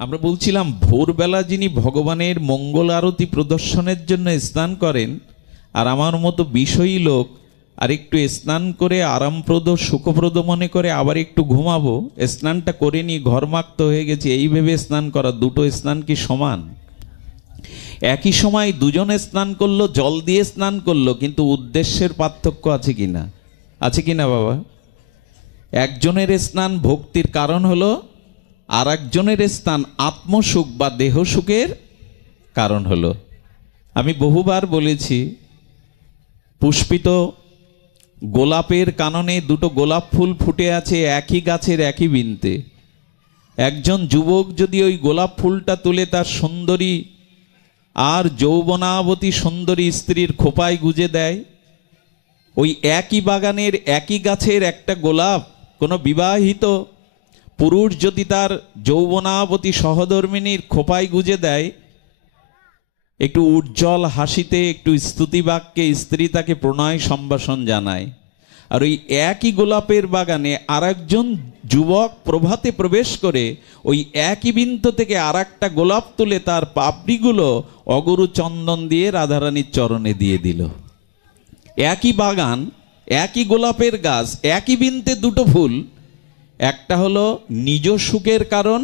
আমরা বলছিলাম ভোরবেলা যিনি ভগবানের মঙ্গল আরতি প্রদর্শনের জন্য স্নান করেন, আর আমার মতো বিষয়ী লোক আর একটু স্নান করে আরামপ্রদ সুখপ্রদ মনে করে আবার একটু ঘুমাবো, স্নানটা করে নিয়ে ঘরমাক্ত হয়ে গেছে এই ভেবে স্নান করা, দুটো স্নান কি সমান? একই সময় দুজনে স্নান করলো, জল দিয়ে স্নান করলো, কিন্তু উদ্দেশ্যের পার্থক্য আছে কিনা? আছে কিনা বাবা? একজনের স্নান ভক্তির কারণ হলো, আর একজনের স্থান আত্মসুখ বা দেহ সুখের কারণ হলো। আমি বহুবার বলেছি, পুষ্পিত গোলাপের কাননে দুটো গোলাপ ফুল ফুটে আছে একই গাছের একই বৃন্তে। একজন যুবক যদি ওই গোলাপ ফুলটা তুলে তার সুন্দরী আর যৌবনাবতী সুন্দরী স্ত্রীর খোপায় গুজে দেয়, ওই একই বাগানের একই গাছের একটা গোলাপ কোনো বিবাহিত পুরুষ যদি তার যৌবনাবতী সহধর্মিনীর খোপায় গুজে দেয়, একটু উজ্জ্বল হাসিতে একটু স্তুতি বাক্যে স্ত্রী তাকে প্রণয় সম্ভাষণ জানায়। আর ওই একই গোলাপের বাগানে আর একজন যুবক প্রভাতে প্রবেশ করে ওই একই বৃন্ত থেকে আর একটা গোলাপ তুলে তার পাপড়িগুলো অগরু চন্দন দিয়ে রাধারানীর চরণে দিয়ে দিল। একই বাগান, একই গোলাপের গাছ, একই বৃন্তে দুটো ফুল, একটা হলো নিজ সুখের কারণ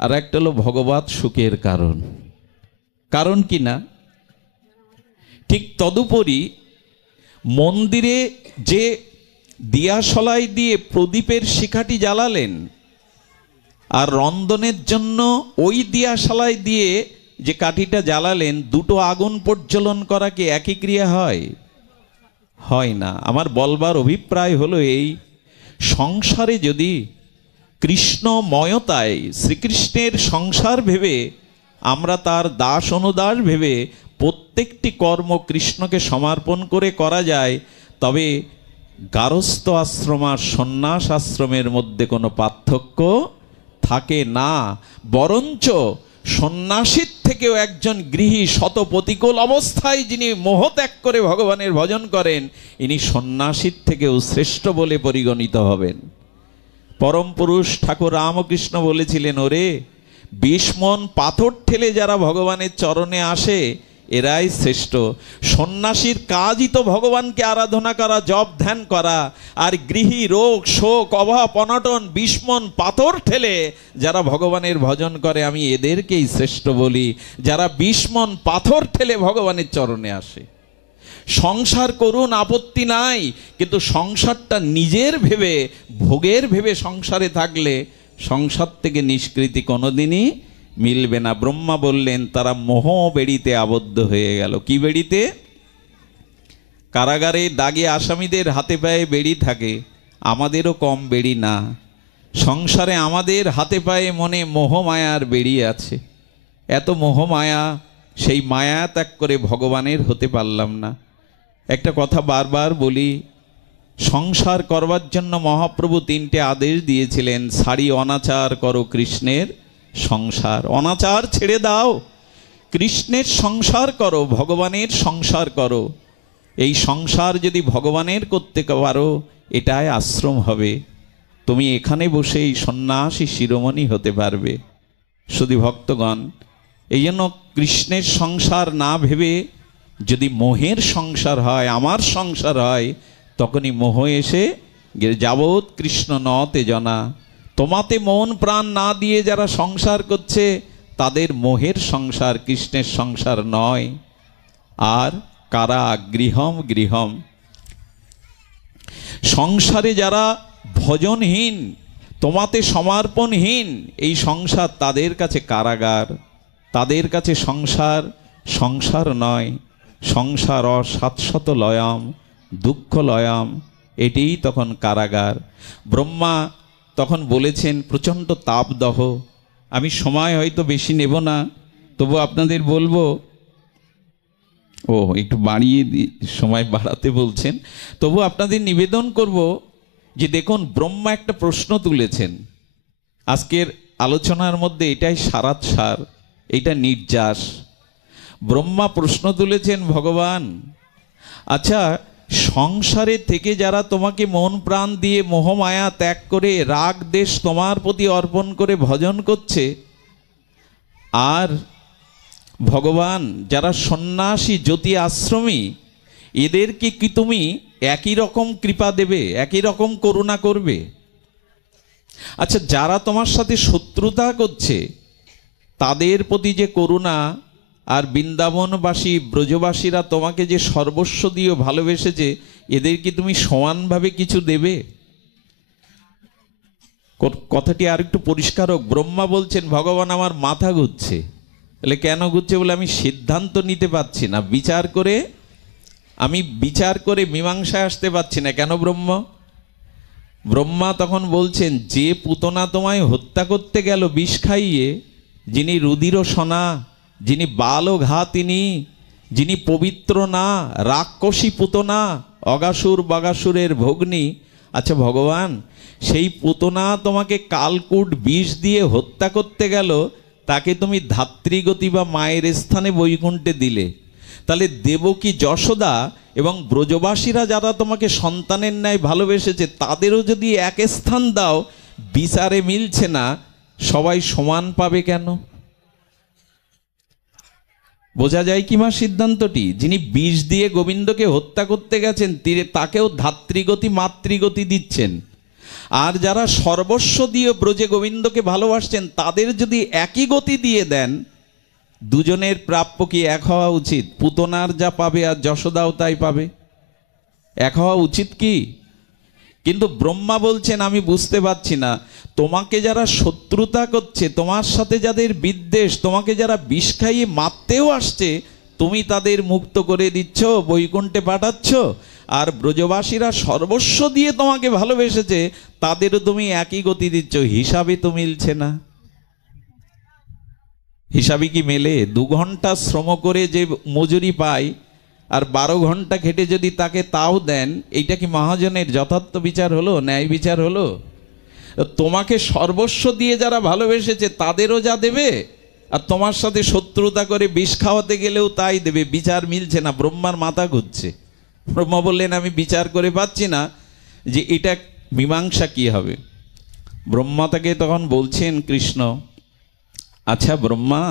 আর একটা হলো ভগবত সুখের কারণ। কারণ কি না? ঠিক তদুপরি মন্দিরে যে দিয়াশলাই দিয়ে প্রদীপের শিখাটি জ্বালালেন, আর রন্ধনের জন্য ওই দিয়াশলাই দিয়ে যে কাঠিটা জ্বালালেন, দুটো আগুন প্রজ্বলন করা কি একই ক্রিয়া হয়? হয় না। আমার বলবার অভিপ্রায় হলো এই, সংসারে যদি কৃষ্ণময়তায় শ্রীকৃষ্ণের সংসার ভেবে আমরা তার দাস অনুদাস ভেবে প্রত্যেকটি কর্ম কৃষ্ণকে সমর্পণ করে করা যায়, তবে গারস্থ আশ্রম আর সন্ন্যাস আশ্রমের মধ্যে কোনো পার্থক্য থাকে না। বরঞ্চ সন্ন্যাসীর থেকেও একজন গৃহী শত প্রতিকূল অবস্থায় যিনি মোহ ত্যাগ করে ভগবানের ভজন করেন, ইনি সন্ন্যাসীর থেকেও শ্রেষ্ঠ বলে পরিগণিত হবেন। পরম পুরুষ ঠাকুর রামকৃষ্ণ বলেছিলেন, ওরে 20 মন পাথর ঠেলে যারা ভগবানের চরণে আসে এরাই শ্রেষ্ঠ। সন্ন্যাসীর কাজই তো ভগবানকে আরাধনা করা, জপ ধ্যান করা, আর গৃহী রোগ শোক অভাব অনটন 20 মন পাথর ঠেলে যারা ভগবানের ভজন করে, আমি এদেরকেই শ্রেষ্ঠ বলি, যারা 20 মন পাথর ঠেলে ভগবানের চরণে আসে। সংসার করুন, আপত্তি নাই, কিন্তু সংসারটা নিজের ভেবে ভোগের ভেবে সংসারে থাকলে সংসার থেকে নিষ্কৃতি কোনোদিনই মিলবে না। ব্রহ্মা বললেন তারা মোহ বেড়িতে আবদ্ধ হয়ে গেল। কি বেড়িতে? কারাগারে দাগে আসামিদের হাতে পায়ে বেড়ি থাকে, আমাদেরও কম বেড়ি না। সংসারে আমাদের হাতে পায়ে মনে মোহমায়ার বেড়ি আছে। এত মোহমায়া, সেই মায়া ত্যাগ করে ভগবানের হতে পারলাম না। একটা কথা বারবার বলি, সংসার করবার জন্য মহাপ্রভু 3টে আদেশ দিয়েছিলেন। সারি অনাচার করো কৃষ্ণের সংসার, অনাচার ছেড়ে দাও, কৃষ্ণের সংসার করো, ভগবানের সংসার করো। এই সংসার যদি ভগবানের করতে পারো, এটাই আশ্রম হবে। তুমি এখানে বসেই সন্ন্যাসী শিরোমণি হতে পারবে। শুধু ভক্তগণ, এই জন্য কৃষ্ণের সংসার না ভেবে যদি মোহের সংসার হয়, আমার সংসার হয়, তখনই মোহ এসে যাবৎ কৃষ্ণ নতে জনা। তোমাতে মন প্রাণ না দিয়ে যারা সংসার করছে, তাদের মোহের সংসার, কৃষ্ণের সংসার নয়। আর কারা গৃহম গৃহম, সংসারে যারা ভজনহীন, তোমাতে সমর্পণহীন, এই সংসার তাদের কাছে কারাগার, তাদের কাছে সংসার সংসার নয়। সংসার অসাৎশত লয়াম দুঃখ লয়াম, এটিই তখন কারাগার। ব্রহ্মা তখন বলেছেন প্রচণ্ড তাপদহ। আমি সময় হয়তো বেশি নেব না, তবু আপনাদের বলবো, একটু বাড়িয়ে সময় বাড়াতে বলছেন, তবু আপনাদের নিবেদন করব যে দেখুন, ব্রহ্মা একটা প্রশ্ন তুলেছেন। আজকের আলোচনার মধ্যে এটাই সারাৎসার, এটা নির্যাস। ব্রহ্মা প্রশ্ন তুলেছেন, ভগবান আচ্ছা, সংসারে থেকে যারা তোমাকে মন প্রাণ দিয়ে মোহমায়া ত্যাগ করে রাগ দেশ তোমার প্রতি অর্পণ করে ভজন করছে, আর ভগবান যারা সন্ন্যাসী জ্যোতি আশ্রমী, এদেরকে কি তুমি একই রকম কৃপা দেবে, একই রকম করুণা করবে? আচ্ছা, যারা তোমার সাথে শত্রুতা করছে তাদের প্রতি যে করুণা, আর বৃন্দাবনবাসী ব্রজবাসীরা তোমাকে যে সর্বস্ব দিয়ে ভালোবেসেছে, এদের কি তুমি সমানভাবে কিছু দেবে? কথাটি আর একটু পরিষ্কার হোক। ব্রহ্মা বলছেন, ভগবান আমার মাথা ঘুরছে। বলে কেন ঘুরছে? বলে আমি সিদ্ধান্ত নিতে পারছি না, আমি বিচার করে মীমাংসায় আসতে পারছি না। কেন ব্রহ্মা তখন বলছেন, যে পুতনা তোমায় হত্যা করতে গেল বিষ খাইয়ে, যিনি রুধির সনা, যিনি বালও ঘাতিনী, যিনি পবিত্র না, রাক্ষসী পুতনা, অগাসুর বাগাসুরের ভগ্নী। আচ্ছা ভগবান, সেই পুতনা তোমাকে কালকূট বিষ দিয়ে হত্যা করতে গেল, তাকে তুমি ধাত্রীগতি বা মায়ের স্থানে বৈকুণ্ঠে দিলে। তাহলে দেবকী যশোদা এবং ব্রজবাসীরা যারা তোমাকে সন্তানের ন্যায় ভালোবেসেছে, তাদেরও যদি এক স্থান দাও, বিচারে মিলছে না, সবাই সমান পাবে কেন? বোঝা যায় কি মা সিদ্ধান্তটি? যিনি বিষ দিয়ে গোবিন্দকে হত্যা করতে গেছেন, তাকেও ধাত্রীগতি মাতৃগতি দিচ্ছেন। আর যারা সর্বস্ব দিয়ে ব্রজে গোবিন্দকে ভালোবাসছেন, তাদের যদি একই গতি দিয়ে দেন, দুজনের প্রাপ্য কি এক হওয়া উচিত? পুতনার যা পাবে আর যশোদাও তাই পাবে, এক হওয়া উচিত কি? কিন্তু ব্রহ্মা বলছেন, আমি বুঝতে পারছি না, তোমাকে যারা শত্রুতা করছে, তোমার সাথে যাদের বিদ্বেষ, তোমাকে যারা বিষ খাইয়ে মারতেও আসছে, তুমি তাদের মুক্ত করে দিচ্ছ, বৈকুণ্ঠে পাঠাচ্ছ, আর ব্রজবাসীরা সর্বস্ব দিয়ে তোমাকে ভালোবেসেছে, তাদেরও তুমি একই গতি দিচ্ছ। হিসাবে তো মিলছে না। হিসাবে কি মেলে? 2 ঘন্টা শ্রম করে যে মজুরি পায়, আর 12 ঘন্টা খেটে যদি তাকে তাও দেন, এইটা কি মহাজনের যথার্থ বিচার হলো, ন্যায় বিচার হলো? তোমাকে সর্বস্ব দিয়ে যারা ভালোবেসেছে তাদেরও যা দেবে, আর তোমার সাথে শত্রুতা করে বিষ খাওয়াতে গেলেও তাই দেবে। বিচার মিলছে না। ব্রহ্মার মাথা ঘুরছে। ব্রহ্মা বললেন, আমি বিচার করে পাচ্ছি না যে এটা মীমাংসা কি হবে। ব্রহ্মা তাকে তখন বলছেন কৃষ্ণ, আচ্ছা ব্রহ্মা,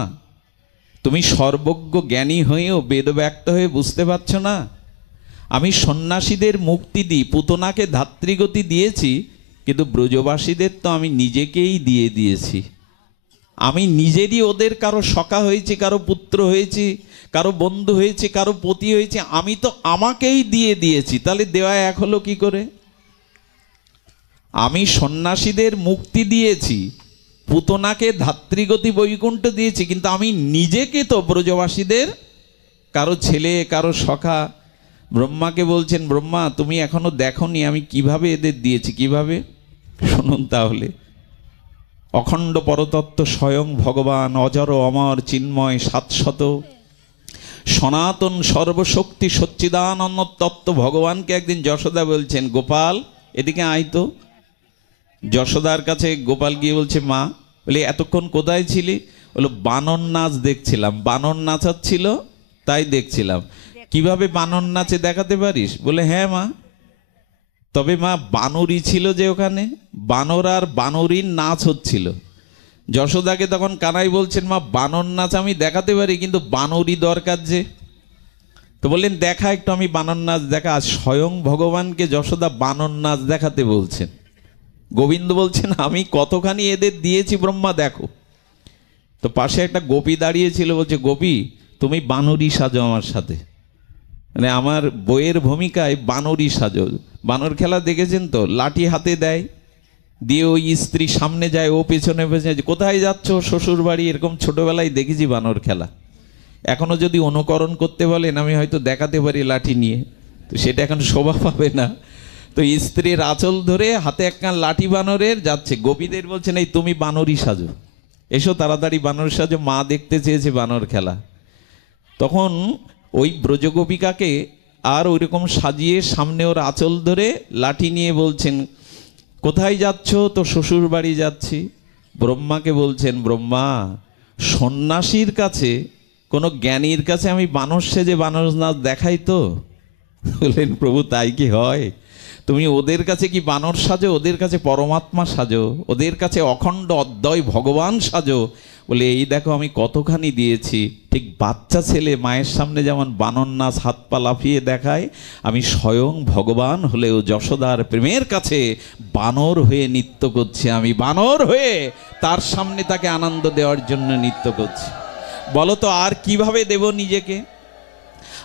তুমি সর্বজ্ঞ জ্ঞানী হয়েও বেদব্যক্ত হয়ে বুঝতে পারছো না? আমি সন্ন্যাসীদের মুক্তি দিই, পুতনাকে ধাত্রীগতি দিয়েছি, কিন্তু ব্রজবাসীদের তো আমি নিজেকেই দিয়ে দিয়েছি। আমি নিজেরই ওদের কারো সখা হয়েছি, কারো পুত্র হয়েছি, কারো বন্ধু হয়েছি, কারো পতি হয়েছি। আমি তো আমাকেই দিয়ে দিয়েছি। তাহলে দেওয়া এক হলো কি করে? আমি সন্ন্যাসীদের মুক্তি দিয়েছি, পুতনাকে ধাত্রীগতি বৈকুণ্ঠ দিয়েছি, কিন্তু আমি নিজেকে তো ব্রজবাসীদের কারো ছেলে, কারো সখা। ব্রহ্মাকে বলছেন, ব্রহ্মা তুমি এখনো দেখোনি আমি কিভাবে এদের দিয়েছি। কিভাবে? শুনুন তাহলে। অখণ্ড পরতত্ত্ব স্বয়ং ভগবান, অজর অমর চিন্ময় শাশ্বত সনাতন সর্বশক্তি সচ্চিদানন্দ তত্ত্ব ভগবানকে একদিন যশোদা বলছেন, গোপাল এদিকে আয় তো। যশোদার কাছে গোপাল গিয়ে বলছে, মা, বলে এতক্ষণ কোথায় ছিলি? বলো, বানর নাচ দেখছিলাম। বানর নাচাচ্ছিল তাই দেখছিলাম। কিভাবে বানর নাচে দেখাতে পারিস? বলে হ্যাঁ মা। তবে মা, বানরই ছিল যে ওখানে, বানর আর বানরীর নাচ হচ্ছিল। যশোদাকে তখন কানাই বলছেন, মা বানর নাচ আমি দেখাতে পারি, কিন্তু বানরই দরকার যে। তো বললেন, দেখা একটু, আমি বানর নাচ দেখা। আজ স্বয়ং ভগবানকে যশোদা বানর নাচ দেখাতে বলছেন। গোবিন্দ বলছেন, আমি কতখানি এদের দিয়েছি ব্রহ্মা দেখো। তো পাশে একটা গোপী দাঁড়িয়েছিল, বলছে, গোপী তুমি বানরই সাজো আমার সাথে, মানে আমার বইয়ের ভূমিকায় বানরই সাজো। বানর খেলা দেখেছেন তো? লাঠি হাতে দেয়, দিয়ে ওই স্ত্রী সামনে যায়, ও পেছনে পেছনে, কোথায় যাচ্ছ? শ্বশুর বাড়ি। এরকম ছোটবেলায় দেখেছি বানর খেলা। এখনো যদি অনুকরণ করতে বলেন, আমি হয়তো দেখাতে পারি লাঠি নিয়ে, তো সেটা এখন শোভা পাবে না। তো স্ত্রীর আঁচল ধরে হাতে একটা লাঠি বানরের যাচ্ছে। গোপীদের বলছেন, এই তুমি বানরই সাজো, এসো তাড়াতাড়ি বানর সাজো, মা দেখতে চেয়েছে বানর খেলা। তখন ওই ব্রজগোপিকাকে আর ওইরকম সাজিয়ে সামনে ওর আঁচল ধরে লাঠি নিয়ে বলছেন, কোথায় যাচ্ছ? তো শ্বশুর বাড়ি যাচ্ছি। ব্রহ্মাকে বলছেন, ব্রহ্মা সন্ন্যাসীর কাছে, কোনো জ্ঞানীর কাছে আমি বানর সেজে বানর নাচ দেখাই তো? বললেন, প্রভু তাই কি হয়? তুমি ওদের কাছে কি বানর সাজো? ওদের কাছে পরমাত্মা সাজো, ওদের কাছে অখণ্ড অদ্বয় ভগবান সাজো। বলে এই দেখো আমি কতখানি দিয়েছি। ঠিক বাচ্চা ছেলে মায়ের সামনে যেমন বানর নাচ হাত পা লাফিয়ে দেখায়, আমি স্বয়ং ভগবান হলেও যশোদার প্রেমের কাছে বানর হয়ে নৃত্য করছি। আমি বানর হয়ে তার সামনে তাকে আনন্দ দেওয়ার জন্য নৃত্য করছি। বলো তো আর কিভাবে দেব নিজেকে?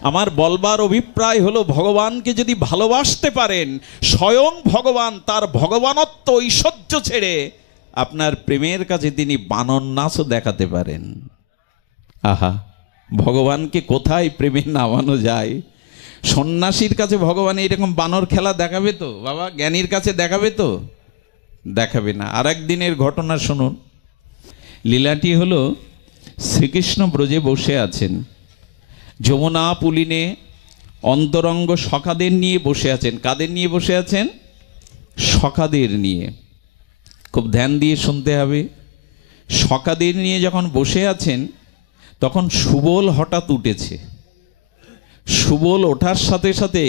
আমার বলবার অভিপ্রায় হলো, ভগবানকে যদি ভালোবাসতে পারেন, স্বয়ং ভগবান তার ভগবানত্ব ঐশ্বর্য ছেড়ে আপনার প্রেমের কাছে তিনি বানর নাচও দেখাতে পারেন। আহা, ভগবানকে কোথায় প্রেমে নামানো যায়? সন্ন্যাসীর কাছে ভগবান এরকম বানর খেলা দেখাবে তো? বাবা জ্ঞানীর কাছে দেখাবে তো? দেখাবে না। আর একদিনের ঘটনা শুনুন। লীলাটি হলো, শ্রীকৃষ্ণ ব্রজে বসে আছেন, যমুনা পুলিনে অন্তরঙ্গ সখাদের নিয়ে বসে আছেন। কাদের নিয়ে বসে আছেন? সখাদের নিয়ে। খুব ধ্যান দিয়ে শুনতে হবে। সখাদের নিয়ে যখন বসে আছেন, তখন সুবল হঠাৎ উঠেছে। সুবল ওঠার সাথে সাথে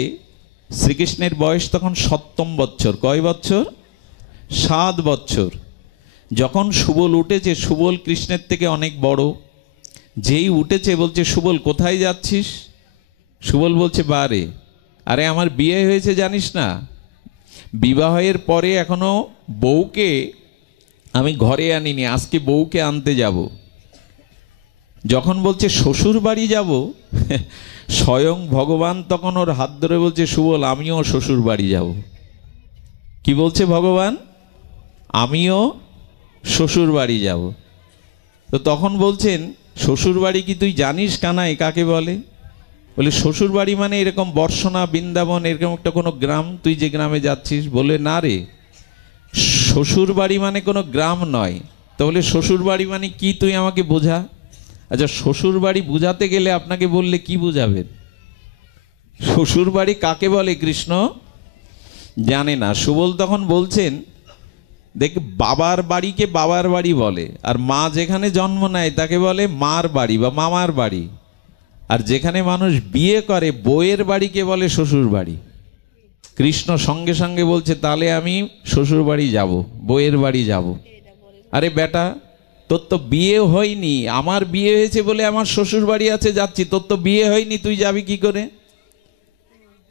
শ্রীকৃষ্ণের বয়স তখন ৭ম বৎসর। কয় বৎসর? 7 বৎসর। যখন সুবল উঠেছে, সুবল কৃষ্ণের থেকে অনেক বড়। যেই উঠেছে বলছে, সুবল কোথায় যাচ্ছিস? সুবল বলছে, বারে, আরে আমার বিয়ে হয়েছে জানিস না? বিবাহের পরে এখনো বউকে আমি ঘরে আনিনি, আজকে বউকে আনতে যাব। যখন বলছে শ্বশুর বাড়ি যাব, স্বয়ং ভগবান তখন ওর হাত ধরে বলছে, সুবল আমিও শ্বশুর বাড়ি যাব। কি বলছে ভগবান? আমিও শ্বশুর বাড়ি যাব। তো তখন বলছেন, শ্বশুর বাড়ি কি তুই জানিস কানাই কাকে বলে? বলে শ্বশুর বাড়ি মানে এরকম বর্ষনা বৃন্দাবন এরকম একটা কোনো গ্রাম, তুই যে গ্রামে যাচ্ছিস। বলে না রে, শ্বশুর বাড়ি মানে কোনো গ্রাম নয়। তো বলে শ্বশুর বাড়ি মানে কি, তুই আমাকে বোঝা। আচ্ছা, শ্বশুর বাড়ি বুঝাতে গেলে আপনাকে বললে কি বুঝাবেন? শ্বশুর বাড়ি কাকে বলে কৃষ্ণ জানে না। সুবল তখন বলছেন, দেখ, বাবার বাড়িকে বাবার বাড়ি বলে, আর মা যেখানে জন্ম নেয় তাকে বলে মার বাড়ি বা মামার বাড়ি। আর যেখানে মানুষ বিয়ে করে বউয়ের বাড়িকে বলে শ্বশুর বাড়ি। কৃষ্ণ সঙ্গে সঙ্গে বলছে, তাহলে আমি শ্বশুর বাড়ি যাব, বউয়ের বাড়ি যাব। আরে বেটা, তোর তো বিয়ে হয়নি, আমার বিয়ে হয়েছে বলে আমার শ্বশুর বাড়ি আছে যাচ্ছি, তোর তো বিয়ে হয়নি, তুই যাবি কি করে?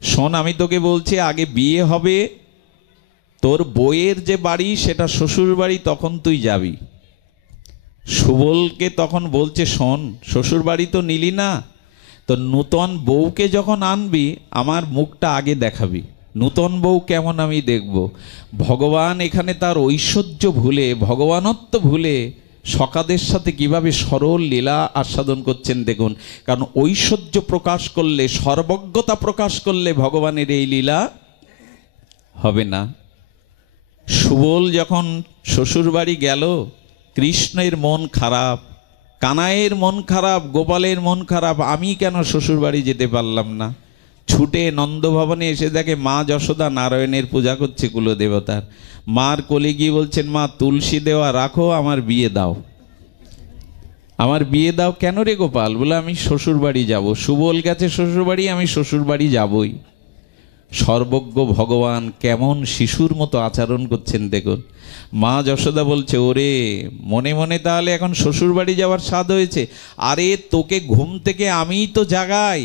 শোন, আমি তোকে বলছি, আগে বিয়ে হবে, তোর বউয়ের যে বাড়ি সেটা শ্বশুর বাড়ি, তখন তুই যাবি। সুবলকে তখন বলছে, শোন, শ্বশুর বাড়ি তো নিলি না, তো নূতন বউকে যখন আনবি আমার মুখটা আগে দেখাবি, নূতন বউ কেমন আমি দেখব। ভগবান এখানে তার ঐশ্বর্য ভুলে, ভগবানত্ব ভুলে সখাদের সাথে কিভাবে সরল লীলা আস্বাদন করছেন দেখুন। কারণ ঐশ্বর্য প্রকাশ করলে, সর্বজ্ঞতা প্রকাশ করলে ভগবানের এই লীলা হবে না। সুবল যখন শ্বশুর বাড়ি গেল, কৃষ্ণের মন খারাপ, কানাইয়ের মন খারাপ, গোপালের মন খারাপ, আমি কেন শ্বশুর বাড়ি যেতে পারলাম না। ছুটে নন্দভবনে এসে দেখে মা যশোদা নারায়ণের পূজা করছে, কুলদেবতার। মার কোলে গিয়ে বলছেন, মা তুলসী দেওয়া রাখো, আমার বিয়ে দাও, আমার বিয়ে দাও। কেন রে গোপাল? বলে আমি শ্বশুর বাড়ি যাব। সুবল গেছে শ্বশুর বাড়ি, আমি শ্বশুর বাড়ি যাবই। সর্বজ্ঞ ভগবান কেমন শিশুর মতো আচরণ করছেন দেখুন। মা যশোদা বলছে, ওরে মনে মনে তাহলে এখন শ্বশুর বাড়ি যাওয়ার স্বাদ হয়েছে। আরে তোকে ঘুম থেকে আমিই তো জাগাই,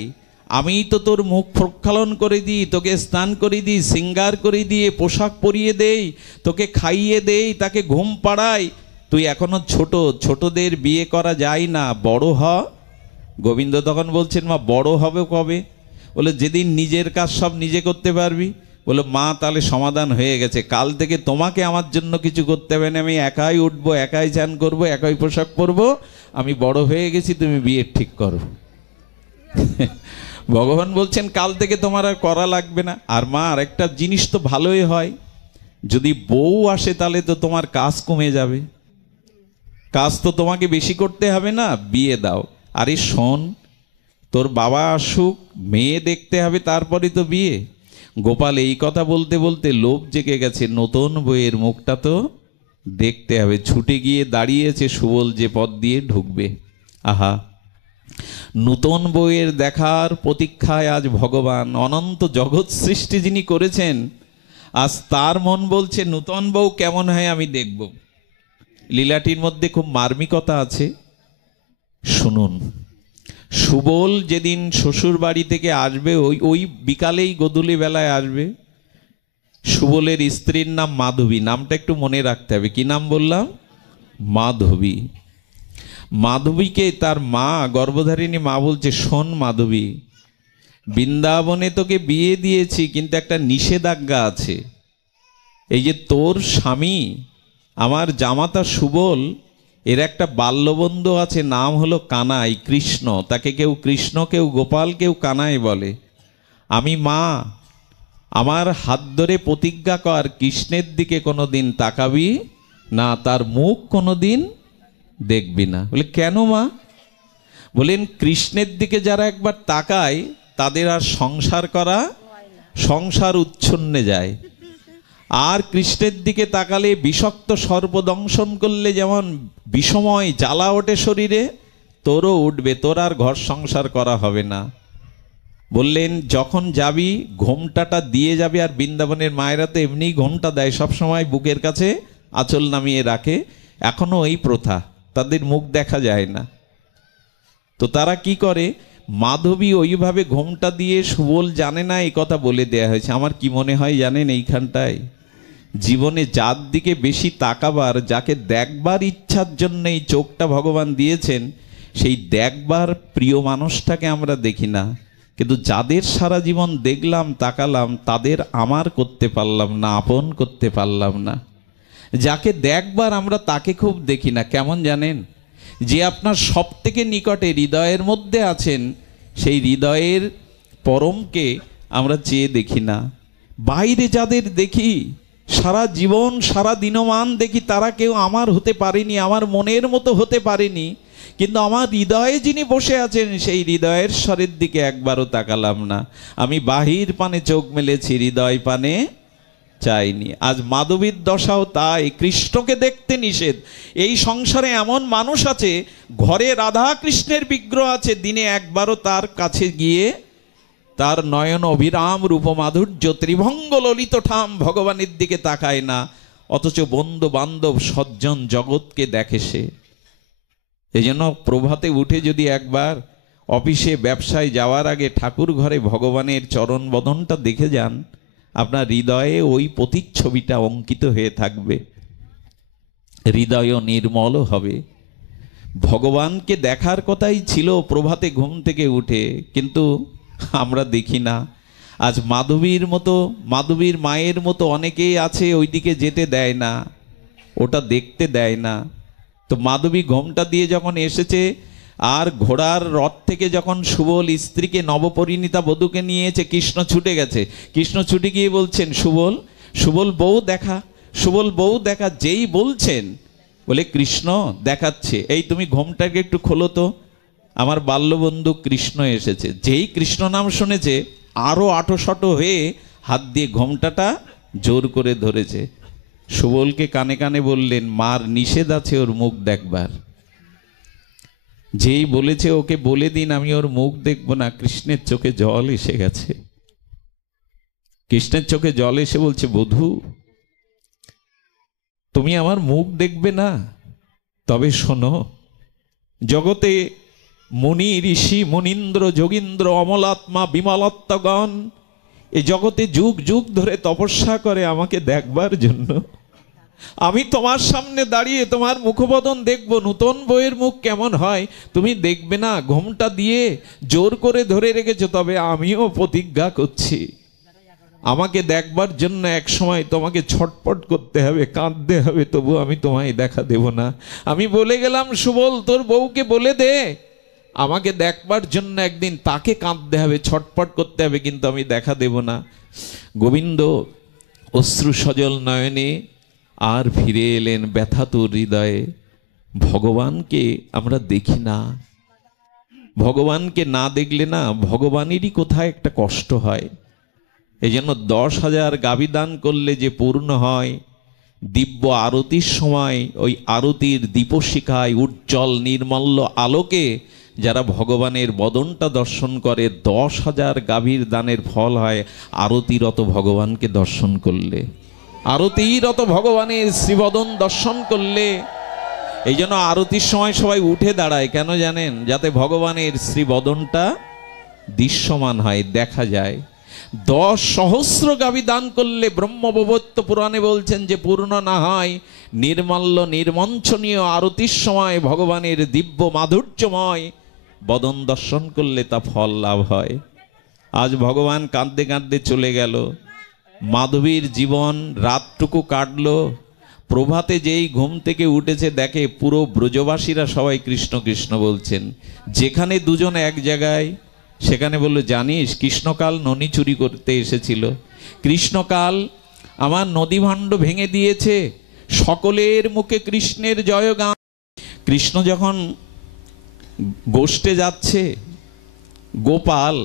আমিই তো তোর মুখ প্রক্ষালন করে দিই, তোকে স্নান করে দিই, শৃঙ্গার করে দিয়ে পোশাক পরিয়ে দেই, তোকে খাইয়ে দেই, তাকে ঘুম পাড়াই। তুই এখনো ছোট, ছোটদের বিয়ে করা যায় না, বড় হ। গোবিন্দ তখন বলছেন, মা বড় হবে কবে? বলে যেদিন নিজের কাজ সব নিজে করতে পারবি। বলে মা তাহলে সমাধান হয়ে গেছে, কাল থেকে তোমাকে আমার জন্য কিছু করতে হবে না, আমি একাই উঠবো, একাই চান করবো, একাই পোশাক পরবো, আমি বড় হয়ে গেছি, তুমি বিয়ে ঠিক করো। ভগবান বলছেন কাল থেকে তোমার আর করা লাগবে না। আর মা আরেকটা জিনিস তো ভালোই হয়, যদি বউ আসে তাহলে তো তোমার কাজ কমে যাবে, কাজ তো তোমাকে বেশি করতে হবে না, বিয়ে দাও। আরে শোন, তোর বাবা আসুক, মেয়ে দেখতে হবে, তারপরে তো বিয়ে। গোপাল এই কথা বলতে বলতে লোভ জেগে গেছে, নতুন বইয়ের মুখটা তো দেখতে হবে। ছুটে গিয়ে দাঁড়িয়েছে সুবল যে পথ দিয়ে ঢুকবে। আহা, নূতন বইয়ের দেখার প্রতীক্ষায় আজ ভগবান অনন্ত জগৎ সৃষ্টি যিনি করেছেন, আজ তার মন বলছে নূতন বউ কেমন হয় আমি দেখব। লীলাটির মধ্যে খুব মার্মিকতা আছে, শুনুন। সুবল যেদিন শ্বশুর বাড়ি থেকে আসবে, ওই বিকালেই গোধূলি বেলায় আসবে। সুবলের স্ত্রীর নাম মাধবী, নামটা একটু মনে রাখতে হবে। কি নাম বললাম? মাধবী। মাধবীকে তার মা, গর্ভধারিণী মা বলছে, শোন মাধবী, বৃন্দাবনে তোকে বিয়ে দিয়েছি, কিন্তু একটা নিষেধাজ্ঞা আছে। এই যে তোর স্বামী আমার জামাতা সুবল, এর একটা বাল্যবন্ধু আছে, নাম হলো কানাই, কৃষ্ণ। তাকে কেউ কৃষ্ণ, কেউ গোপাল, কেউ কানাই বলে। আমি মা, আমার হাত ধরে প্রতিজ্ঞা কর, কৃষ্ণের দিকে কোনোদিন তাকাবি না, তার মুখ কোনোদিন দেখবি না। বলে কেন মা? বলেন, কৃষ্ণের দিকে যারা একবার তাকায় তাদের আর সংসার করা, সংসার উচ্ছন্নে যায়। আর কৃষ্ণের দিকে তাকালে বিষাক্ত সর্প দংশন করলে যেমন বিষময় জ্বালা ওঠে শরীরে, তোরও উঠবে, তোর আর ঘর সংসার করা হবে না। বললেন, যখন যাবি ঘোমটাটা দিয়ে যাবে। আর বৃন্দাবনের মায়েরা তো এমনি ঘোমটা দেয়, সবসময় বুকের কাছে আঁচল নামিয়ে রাখে, এখনো এই প্রথা, তাদের মুখ দেখা যায় না। তো তারা কি করে, মাধবী ওইভাবে ঘোমটা দিয়ে, সুবল জানে না এই কথা বলে দেয়া হয়েছে। আমার কি মনে হয় জানেন, এইখানটায় জীবনে যার দিকে বেশি তাকাবার, যাকে দেখবার ইচ্ছার জন্য এই চোখটা ভগবান দিয়েছেন, সেই দেখবার প্রিয় মানুষটাকে আমরা দেখি না। কিন্তু যাদের সারা জীবন দেখলাম, তাকালাম, তাদের আমার করতে পারলাম না, আপন করতে পারলাম না। যাকে দেখবার আমরা তাকে খুব দেখি না। কেমন জানেন? যে আপনার সব থেকে নিকটে হৃদয়ের মধ্যে আছেন, সেই হৃদয়ের পরমকে আমরা চেয়ে দেখি না। বাইরে যাদের দেখি, সারা জীবন সারা দিনমান দেখি, তারা কেউ আমার হতে পারেনি, আমার মনের মতো হতে পারেনি। কিন্তু আমার হৃদয়ে যিনি বসে আছেন, সেই হৃদয়ের স্বরের দিকে একবারও তাকালাম না। আমি বাহির পানে চোখ মেলেছি, হৃদয় পানে চাইনি। আজ মাধবীর দশাও তাই, কৃষ্ণকে দেখতে নিষেধ। এই সংসারে এমন মানুষ আছে, ঘরে রাধা কৃষ্ণের বিগ্রহ আছে, দিনে একবারও তার কাছে গিয়ে তার নয়ন অভিরাম রূপ মাধুর্য ত্রিভঙ্গ ললিত ঠাম ভগবানের দিকে তাকায় না, অথচ বন্ধু বান্ধব সজ্জন জগৎকে দেখে সে। এই জন্য প্রভাতে উঠে যদি একবার অফিসে ব্যবসায় যাওয়ার আগে ঠাকুর ঘরে ভগবানের চরণ বদনটা দেখে যান, আপনার হৃদয়ে ওই প্রতিচ্ছবিটা অঙ্কিত হয়ে থাকবে, হৃদয় নির্মল হবে। ভগবানকে দেখার কথাই ছিল প্রভাতে ঘুম থেকে উঠে, কিন্তু আমরা দেখি না। আজ মাধবীর মতো, মাধবীর মায়ের মতো অনেকেই আছে, ওইদিকে যেতে দেয় না, ওটা দেখতে দেয় না। তো মাধবী ঘোমটা দিয়ে যখন এসেছে, আর ঘোড়ার রথ থেকে যখন সুবল স্ত্রীকে নবপরিণীতা বধূকে নিয়েছে, কৃষ্ণ ছুটে গেছে। কৃষ্ণ ছুটে গিয়ে বলছেন, সুবল, সুবল বউ দেখা, সুবল বউ দেখা। যেই বলছেন, বলে কৃষ্ণ দেখাচ্ছে, এই তুমি ঘোমটাকে একটু খোলো তো, আমার বাল্যবন্ধু কৃষ্ণ এসেছে। যেই কৃষ্ণ নাম শুনেছে, আরো আটোশটো হয়ে হাত দিয়ে ঘোমটাটা জোর করে ধরেছে। সুবলকে কানে কানে বললেন, মার নিষেধ আছে ওর মুখ দেখবার। যেই বলেছে ওকে বলে দিন আমি ওর মুখ দেখব না, কৃষ্ণের চোখে জল এসে গেছে। কৃষ্ণের চোখে জল এসে বলছে, বধূ তুমি আমার মুখ দেখবে না? তবে শোনো, জগতে মুনি ঋষি মুনীন্দ্র যোগীন্দ্র অমলাত্মা বিমলাত্মগণ এই জগতে যুগ যুগ ধরে তপস্যা করে আমাকে দেখবার জন্য। আমি তোমার সামনে দাঁড়িয়ে তোমার মুখবদন দেখব, নূতন বইয়ের মুখ কেমন হয় তুমি দেখবে না, ঘোমটা দিয়ে জোর করে ধরে রেখেছো। তবে আমিও প্রতিজ্ঞা করছি, আমাকে দেখবার জন্য এক সময় তোমাকে ছটপট করতে হবে, কাঁদতে হবে, তবু আমি তোমায় দেখা দেব না। আমি বলে গেলাম, সুবল তোর বউকে বলে দে, আমাকে দেখবার জন্য একদিন তাকে কাঁদতে হবে, ছটপট করতে হবে, কিন্তু আমি দেখা দেব না। গোবিন্দ অশ্রু সজল নয়নে আর ফিরে এলেন ব্যথাতুর হৃদয়ে। ভগবানকে আমরা দেখি না, ভগবানকে না দেখলে না ভগবানেরই কোথায় একটা কষ্ট হয়। এই জন্য 10,000 গাভী দান করলে যে পূর্ণ হয়, দিব্য আরতির সময় ওই আরতির দীপশিখায় উজ্জ্বল নির্মল্য আলোকে যারা ভগবানের বদনটা দর্শন করে 10,000 গাভীর দানের ফল হয় আরতিরত ভগবানকে দর্শন করলে, আরতিরত ভগবানের শ্রীবদন দর্শন করলে। এই জন্য আরতির সময় সবাই উঠে দাঁড়ায়, কেন জানেন? যাতে ভগবানের শ্রীবদনটা দৃশ্যমান হয়, দেখা যায়। 10 সহস্র গাভী দান করলে ব্রহ্মবৈবর্ত পুরাণে বলছেন যে পূর্ণ না হয় নির্মাল্য নির্মঞ্চনীয় আরতির সময় ভগবানের দিব্য মাধুর্যময় বদন দর্শন করলে তা ফল লাভ হয়। আজ ভগবান কাঁদতে কাঁদতে চলে গেল, মাধবীর জীবন রাতটুকু কাটলো, প্রভাতে যেই ঘুম থেকে উঠেছে দেখে পুরো ব্রজবাসীরা সবাই কৃষ্ণ কৃষ্ণ বলছেন। যেখানে দুজন এক জায়গায়, সেখানে বলল, জানিস কৃষ্ণকাল ননি চুরি করতে এসেছিল, কৃষ্ণকাল আমার নদী ভাণ্ড ভেঙে দিয়েছে, সকলের মুখে কৃষ্ণের জয়গান। কৃষ্ণ যখন গোষ্ঠে যাচ্ছে, গোপাল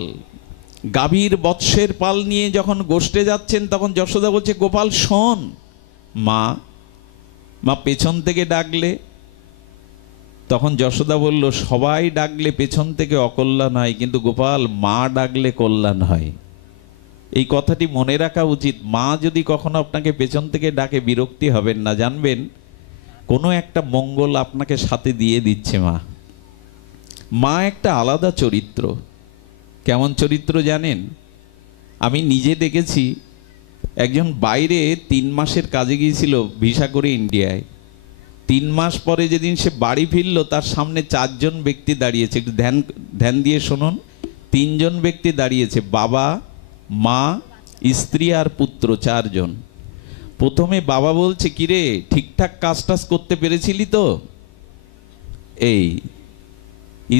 গাভীর বৎসের পাল নিয়ে যখন গোষ্ঠে যাচ্ছেন, তখন যশোদা বলছে, গোপাল শোন। মা মা পেছন থেকে ডাকলে, তখন যশোদা বলল, সবাই ডাকলে পেছন থেকে অকল্যাণ হয়, কিন্তু গোপাল মা ডাকলে কল্যাণ হয়। এই কথাটি মনে রাখা উচিত। মা যদি কখনো আপনাকে পেছন থেকে ডাকে বিরক্তি হবেন না, জানবেন কোনো একটা মঙ্গল আপনাকে সাথে দিয়ে দিচ্ছে মা। মা একটা আলাদা চরিত্র। কেমন চরিত্র জানেন? আমি নিজে দেখেছি, একজন বাইরে 3 মাসের কাজে গিয়েছিল ভিসা করে ইন্ডিয়ায়। 3 মাস পরে যেদিন সে বাড়ি ফিরল, তার সামনে 4 জন ব্যক্তি দাঁড়িয়েছে। একটু ধ্যান দিয়ে শুনুন। 3 জন ব্যক্তি দাঁড়িয়েছে, বাবা, মা, স্ত্রী আর পুত্র, 4 জন। প্রথমে বাবা বলছে, কিরে ঠিকঠাক কাজ টাজ করতে পেরেছিলি তো? এই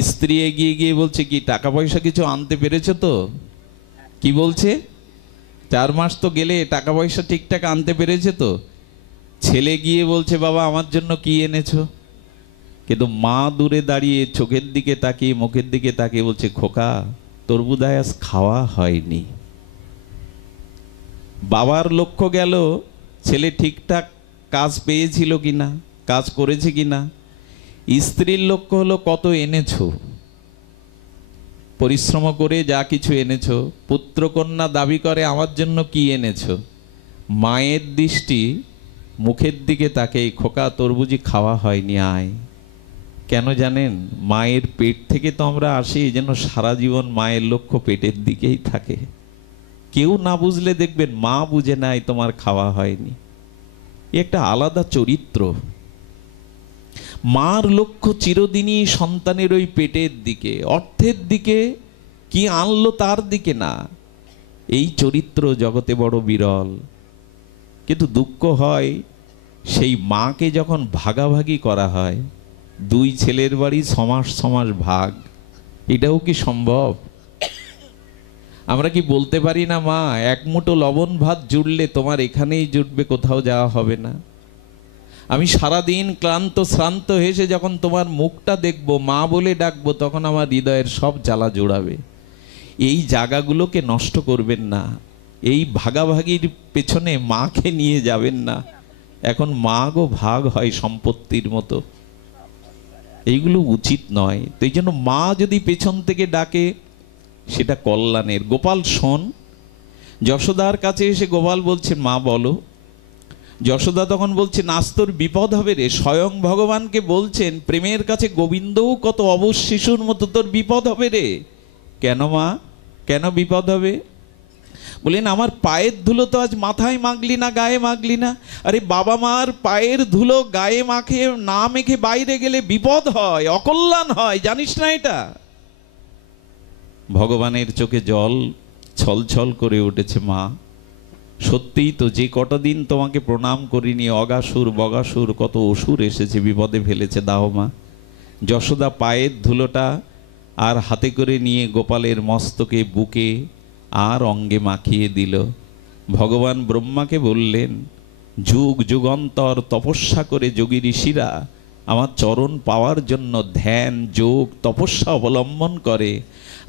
স্ত্রী এগিয়ে গিয়ে বলছে, কি টাকা পয়সা কিছু আনতে পেরেছো তো? কি বলছে? 4 মাস তো গেলে টাকা পয়সা ঠিকঠাক আনতে পেরেছে তো? ছেলে গিয়ে বলছে, বাবা আমার জন্য কি এনেছো? কিন্তু মা দূরে দাঁড়িয়ে চোখের দিকে তাকিয়ে মুখের দিকে তাকিয়ে বলছে, খোকা তোর বোধহয় আজ খাওয়া হয়নি। বাবার লক্ষ্য গেল ছেলে ঠিকঠাক কাজ পেয়েছিল কিনা, কাজ করেছে কিনা। স্ত্রীর লক্ষ্য হলো কত এনেছো, পরিশ্রম করে যা কিছু এনেছো। পুত্রকন্যা দাবি করে, আমার জন্য কি এনেছো? মায়ের দৃষ্টি মুখের দিকে তাকে, খোকা তোর বুঝি খাওয়া হয়নি, আয়। কেন জানেন? মায়ের পেট থেকে তো আমরা আসি, এই জন্য সারা জীবন মায়ের লক্ষ্য পেটের দিকেই থাকে। কেউ না বুঝলে দেখবেন মা বুঝে নাই তোমার খাওয়া হয়নি। একটা আলাদা চরিত্র। মার লক্ষ্য চিরদিনই সন্তানের ওই পেটের দিকে, অর্থের দিকে, কি আনলো তার দিকে না। এই চরিত্র জগতে বড় বিরল। কিন্তু দুঃখ হয়, সেই মাকে যখন ভাগাভাগি করা হয়, 2 ছেলের বাড়ি সমাস সমাস ভাগ, এটাও কি সম্ভব? আমরা কি বলতে পারি না, মা 1 মুঠো লবণ ভাত জুড়লে তোমার এখানেই জুটবে, কোথাও যাওয়া হবে না। আমি সারাদিন ক্লান্ত শ্রান্ত হেসে যখন তোমার মুখটা দেখবো, মা বলে ডাকবো, তখন আমার হৃদয়ের সব জ্বালা জোড়াবে। এই জায়গাগুলোকে নষ্ট করবেন না। এই ভাগাভাগির পেছনে মাকে নিয়ে যাবেন না। এখন মা গো ভাগ হয় সম্পত্তির মতো, এইগুলো উচিত নয়। তো এই জন্য মা যদি পেছন থেকে ডাকে, সেটা কল্যাণের। গোপাল শোন। যশোদার কাছে এসে গোপাল বলছে, মা বলো। যশোদা তখন বলছে, নাচ তোর বিপদ হবে রে। স্বয়ং ভগবানকে বলছেন, প্রেমের কাছে গোবিন্দও কত অবশ শিশুর মতো, তোর বিপদ হবে রে। কেন মা, কেন বিপদ হবে? বলেন, আমার পায়ের ধুলো তো আজ মাথায় মাখলি না, গায়ে মাখলি না। আরে বাবা মার পায়ের ধুলো গায়ে মাখে না মেখে বাইরে গেলে বিপদ হয়, অকল্যাণ হয়, জানিস না এটা? ভগবানের চোখে জল ছলছল করে উঠেছে। মা সত্যিই তো, যে কটা দিন তোমাকে প্রণাম করিনি, অগাসুর বগাসুর কত অসুর এসেছে, বিপদে ফেলেছে, দাও মা। যশোদা পায়ের ধুলোটা আর হাতে করে নিয়ে গোপালের মস্তকে, বুকে আর অঙ্গে মাখিয়ে দিল। ভগবান ব্রহ্মাকে বললেন, যুগ যুগান্তর তপস্যা করে যোগী ঋষিরা আমার চরণ পাওয়ার জন্য ধ্যান যোগ তপস্যা অবলম্বন করে,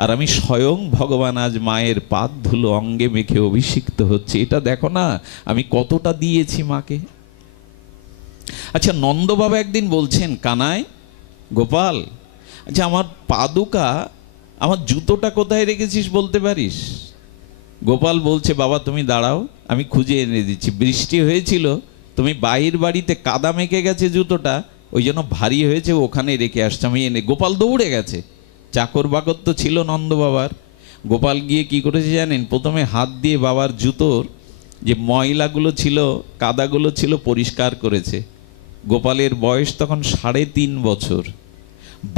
আর আমি স্বয়ং ভগবান আজ মায়ের পাদ ধুলো অঙ্গে মেখে অভিষিক্ত হচ্ছে। এটা দেখো না আমি কতটা দিয়েছি মাকে। আচ্ছা, নন্দ বাবা একদিন বলছেন, কানাই, গোপাল আচ্ছা, আমার পাদুকা, আমার জুতোটা কোথায় রেখেছিস বলতে পারিস? গোপাল বলছে, বাবা তুমি দাঁড়াও, আমি খুঁজে এনে দিচ্ছি। বৃষ্টি হয়েছিল, তুমি বাইরের বাড়িতে কাদা মেখে গেছে জুতোটা, ওই জন্য ভারী হয়েছে, ওখানে রেখে আসছে, আমি এনে। গোপাল দৌড়ে গেছে। চাকর বাকর তো ছিল নন্দ বাবার। গোপাল গিয়ে কি করেছে জানেন? প্রথমে হাত দিয়ে বাবার জুতোর যে ময়লাগুলো ছিল, কাদাগুলো ছিল, পরিষ্কার করেছে। গোপালের বয়স তখন 3.5 বছর।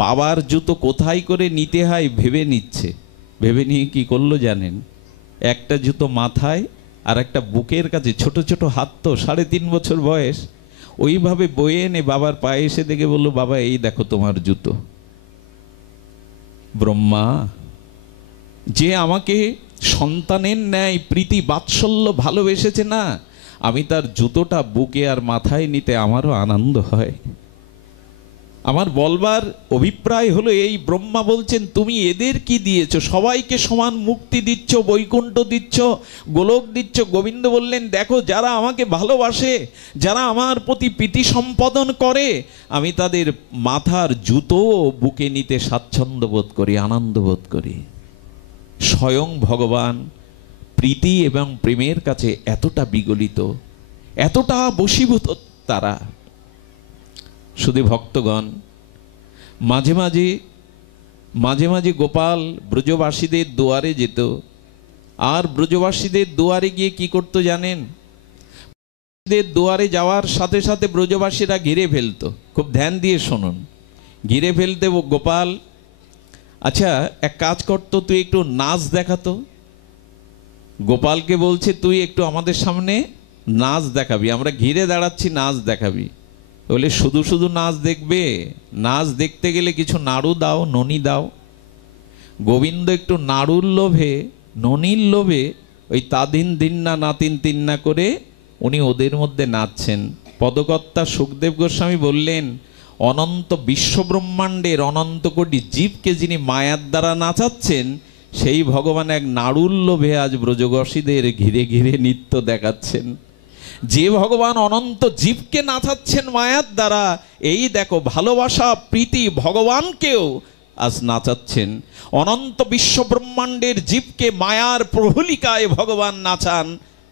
বাবার জুতো কোথায় করে নিতে হয় ভেবে নিচ্ছে। ভেবে নিয়ে কি করলো জানেন? একটা জুতো মাথায় আর একটা বুকের কাছে, ছোট ছোট হাত তো, 3.5 বছর বয়স, ওইভাবে বয়ে এনে বাবার পায়ে এসে দেখে বললো, বাবা এই দেখো তোমার জুতো। ব্রহ্মা যে আমাকে সন্তানের ন্যায় প্রীতি বাৎসল্য ভালোবেসেছে না, আমি তার জুতোটা বুকে আর মাথায় নিতে আমারও আনন্দ হয়। আমার বলবার অভিপ্রায় হলো এই, ব্রহ্মা বলছেন তুমি এদের কি দিয়েছো? সবাইকে সমান মুক্তি দিচ্ছ, বৈকুণ্ঠ দিচ্ছ, গোলক দিচ্ছ। গোবিন্দ বললেন, দেখো যারা আমাকে ভালোবাসে, যারা আমার প্রতি প্রীতি সম্পাদন করে, আমি তাদের মাথার জুতো বুকে নিতে স্বাচ্ছন্দ্য বোধ করি, আনন্দ বোধ করি। স্বয়ং ভগবান প্রীতি এবং প্রেমের কাছে এতটা বিগলিত, এতটা বশীভূত তারা। শুধু ভক্তগণ, মাঝে মাঝে মাঝে মাঝে গোপাল ব্রজবাসীদের দুয়ারে যেত, আর ব্রজবাসীদের দুয়ারে গিয়ে কি করতো জানেন? দুয়ারে যাওয়ার সাথে সাথে ব্রজবাসীরা ঘিরে ফেলতো। খুব ধ্যান দিয়ে শুনুন। ঘিরে ফেলতে গোপাল, আচ্ছা এক কাজ করতো, তুই একটু নাচ দেখাতো। গোপালকে বলছে, তুই একটু আমাদের সামনে নাচ দেখাবি, আমরা ঘিরে দাঁড়াচ্ছি, নাচ দেখাবি। বলে, শুধু শুধু নাচ দেখবে? নাচ দেখতে গেলে কিছু নাড়ু দাও, ননি দাও। গোবিন্দ একটু নাড়ুর লোভে, ননির লোভে, ওই তাদিন দিন্না নাতিন তিন্না করে উনি ওদের মধ্যে নাচছেন। পদকর্তা সুখদেব গোস্বামী বললেন, অনন্ত বিশ্বব্রহ্মাণ্ডের অনন্ত কোটি জীবকে যিনি মায়ার দ্বারা নাচাচ্ছেন, সেই ভগবান এক নাড়ুর লোভে আজ ব্রজবাসীদের ঘিরে ঘিরে নৃত্য দেখাচ্ছেন। যে ভগবান অনন্ত জীবকে নাচাচ্ছেন মায়ার দ্বারা, এই দেখো ভালোবাসা প্রীতি ভগবানকেও আজ নাচাচ্ছেন। অনন্ত বিশ্ব ব্রহ্মাণ্ডের জীবকে মায়ার প্রহলিকায় ভগবান নাচান,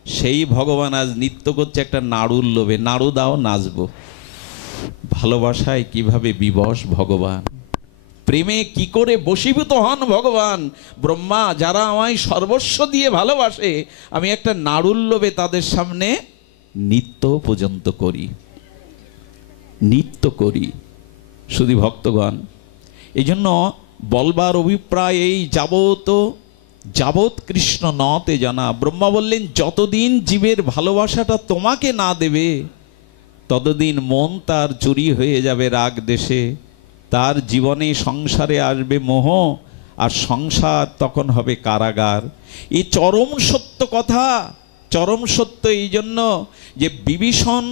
সেই ভগবান আজ নৃত্য করছে একটা নাড়ুর লোভে। নাড়ু দাও, নাচবো। ভালোবাসায় কিভাবে বিবশ ভগবান, প্রেমে কি করে বশীভূত হন ভগবান। ব্রহ্মা, যারা আমায় সর্বস্ব দিয়ে ভালোবাসে, আমি একটা নাড়ুর লোভে তাদের সামনে নিত্য পর্যন্ত করি, নিত্য করি। শুধু ভক্তগণ, এই জন্য বলবার অভিপ্রায় এই, যাবৎ কৃষ্ণ নতে জানা। ব্রহ্মা বললেন, যতদিন জীবের ভালোবাসাটা তোমাকে না দেবে, ততদিন মন তার চুরি হয়ে যাবে রাগ দেশে, তার জীবনে সংসারে আসবে মোহ, আর সংসার তখন হবে কারাগার। এই চরম সত্য কথা, চরম সত্য। এই জন্য যে বিভীষণ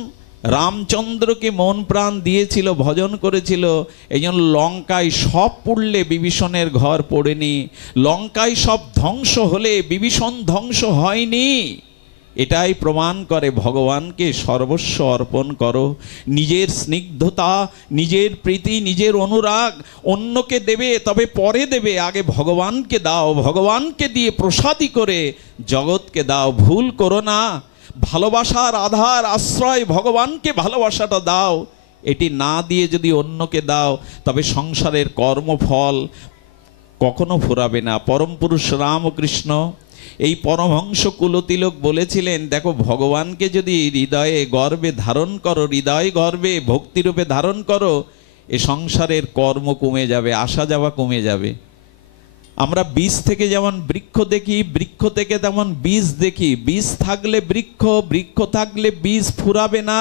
রামচন্দ্রকে মন প্রাণ দিয়েছিল, ভজন করেছিল, এই জন্য লঙ্কায় সব পুড়লে বিভীষণের ঘর পড়েনি, লঙ্কায় সব ধ্বংস হলে বিভীষণ ধ্বংস হয়নি। এটাই প্রমাণ করে ভগবানকে সর্বস্ব অর্পণ করো। নিজের স্নিগ্ধতা, নিজের প্রীতি, নিজের অনুরাগ অন্যকে দেবে, তবে পরে দেবে, আগে ভগবানকে দাও। ভগবানকে দিয়ে প্রসাদী করে জগৎকে দাও। ভুল করো না। ভালোবাসার আধার আশ্রয় ভগবানকে ভালোবাসাটা দাও। এটি না দিয়ে যদি অন্যকে দাও, তবে সংসারের কর্মফল কখনো ফুরাবে না। পরম পুরুষ রামকৃষ্ণ, এই পরমহংস কুলতিলক বলেছিলেন, দেখো ভগবানকে যদি হৃদয়ে গর্বে ধারণ করো, হৃদয় গর্বে ভক্তিরূপে ধারণ করো, এ সংসারের কর্ম কমে যাবে, আসা যাওয়া কমে যাবে। আমরা বীজ থেকে যেমন বৃক্ষ দেখি, বৃক্ষ থেকে তেমন বীজ দেখি। বীজ থাকলে বৃক্ষ, বৃক্ষ থাকলে বীজ ফুরাবে না।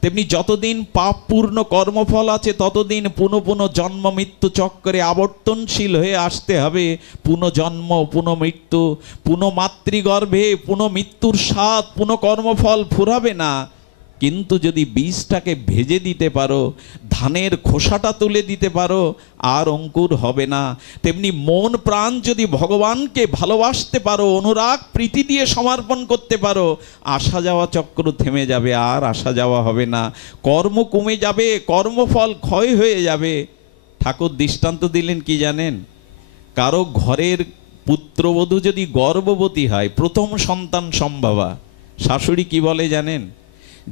তেমনি যতদিন পাপপূর্ণ কর্মফল আছে, ততদিন পুনঃ পুনঃ জন্ম মৃত্যু চক্রে আবর্তনশীল হয়ে আসতে হবে। পুনঃজন্ম, পুনঃমৃত্যু, পুনঃ মাতৃগর্ভে, পুনঃ মৃত্যুর স্বাদ, পুনঃ কর্মফল ফুরাবে না। কিন্তু যদি বীজটাকে ভেজে দিতে পারো, ধানের খোসাটা তুলে দিতে পারো, আর অঙ্কুর হবে না। তেমনি মন প্রাণ যদি ভগবানকে ভালোবাসতে পারো, অনুরাগ প্রীতি দিয়ে সমর্পণ করতে পারো, আসা যাওয়া চক্র থেমে যাবে, আর আসা যাওয়া হবে না। কর্ম কমে যাবে, কর্মফল ক্ষয় হয়ে যাবে। ঠাকুর দৃষ্টান্ত দিলেন কি জানেন? কারো ঘরের পুত্রবধূ যদি গর্ভবতী হয়, প্রথম সন্তান সম্ভবা, শাশুড়ি কি বলে জানেন?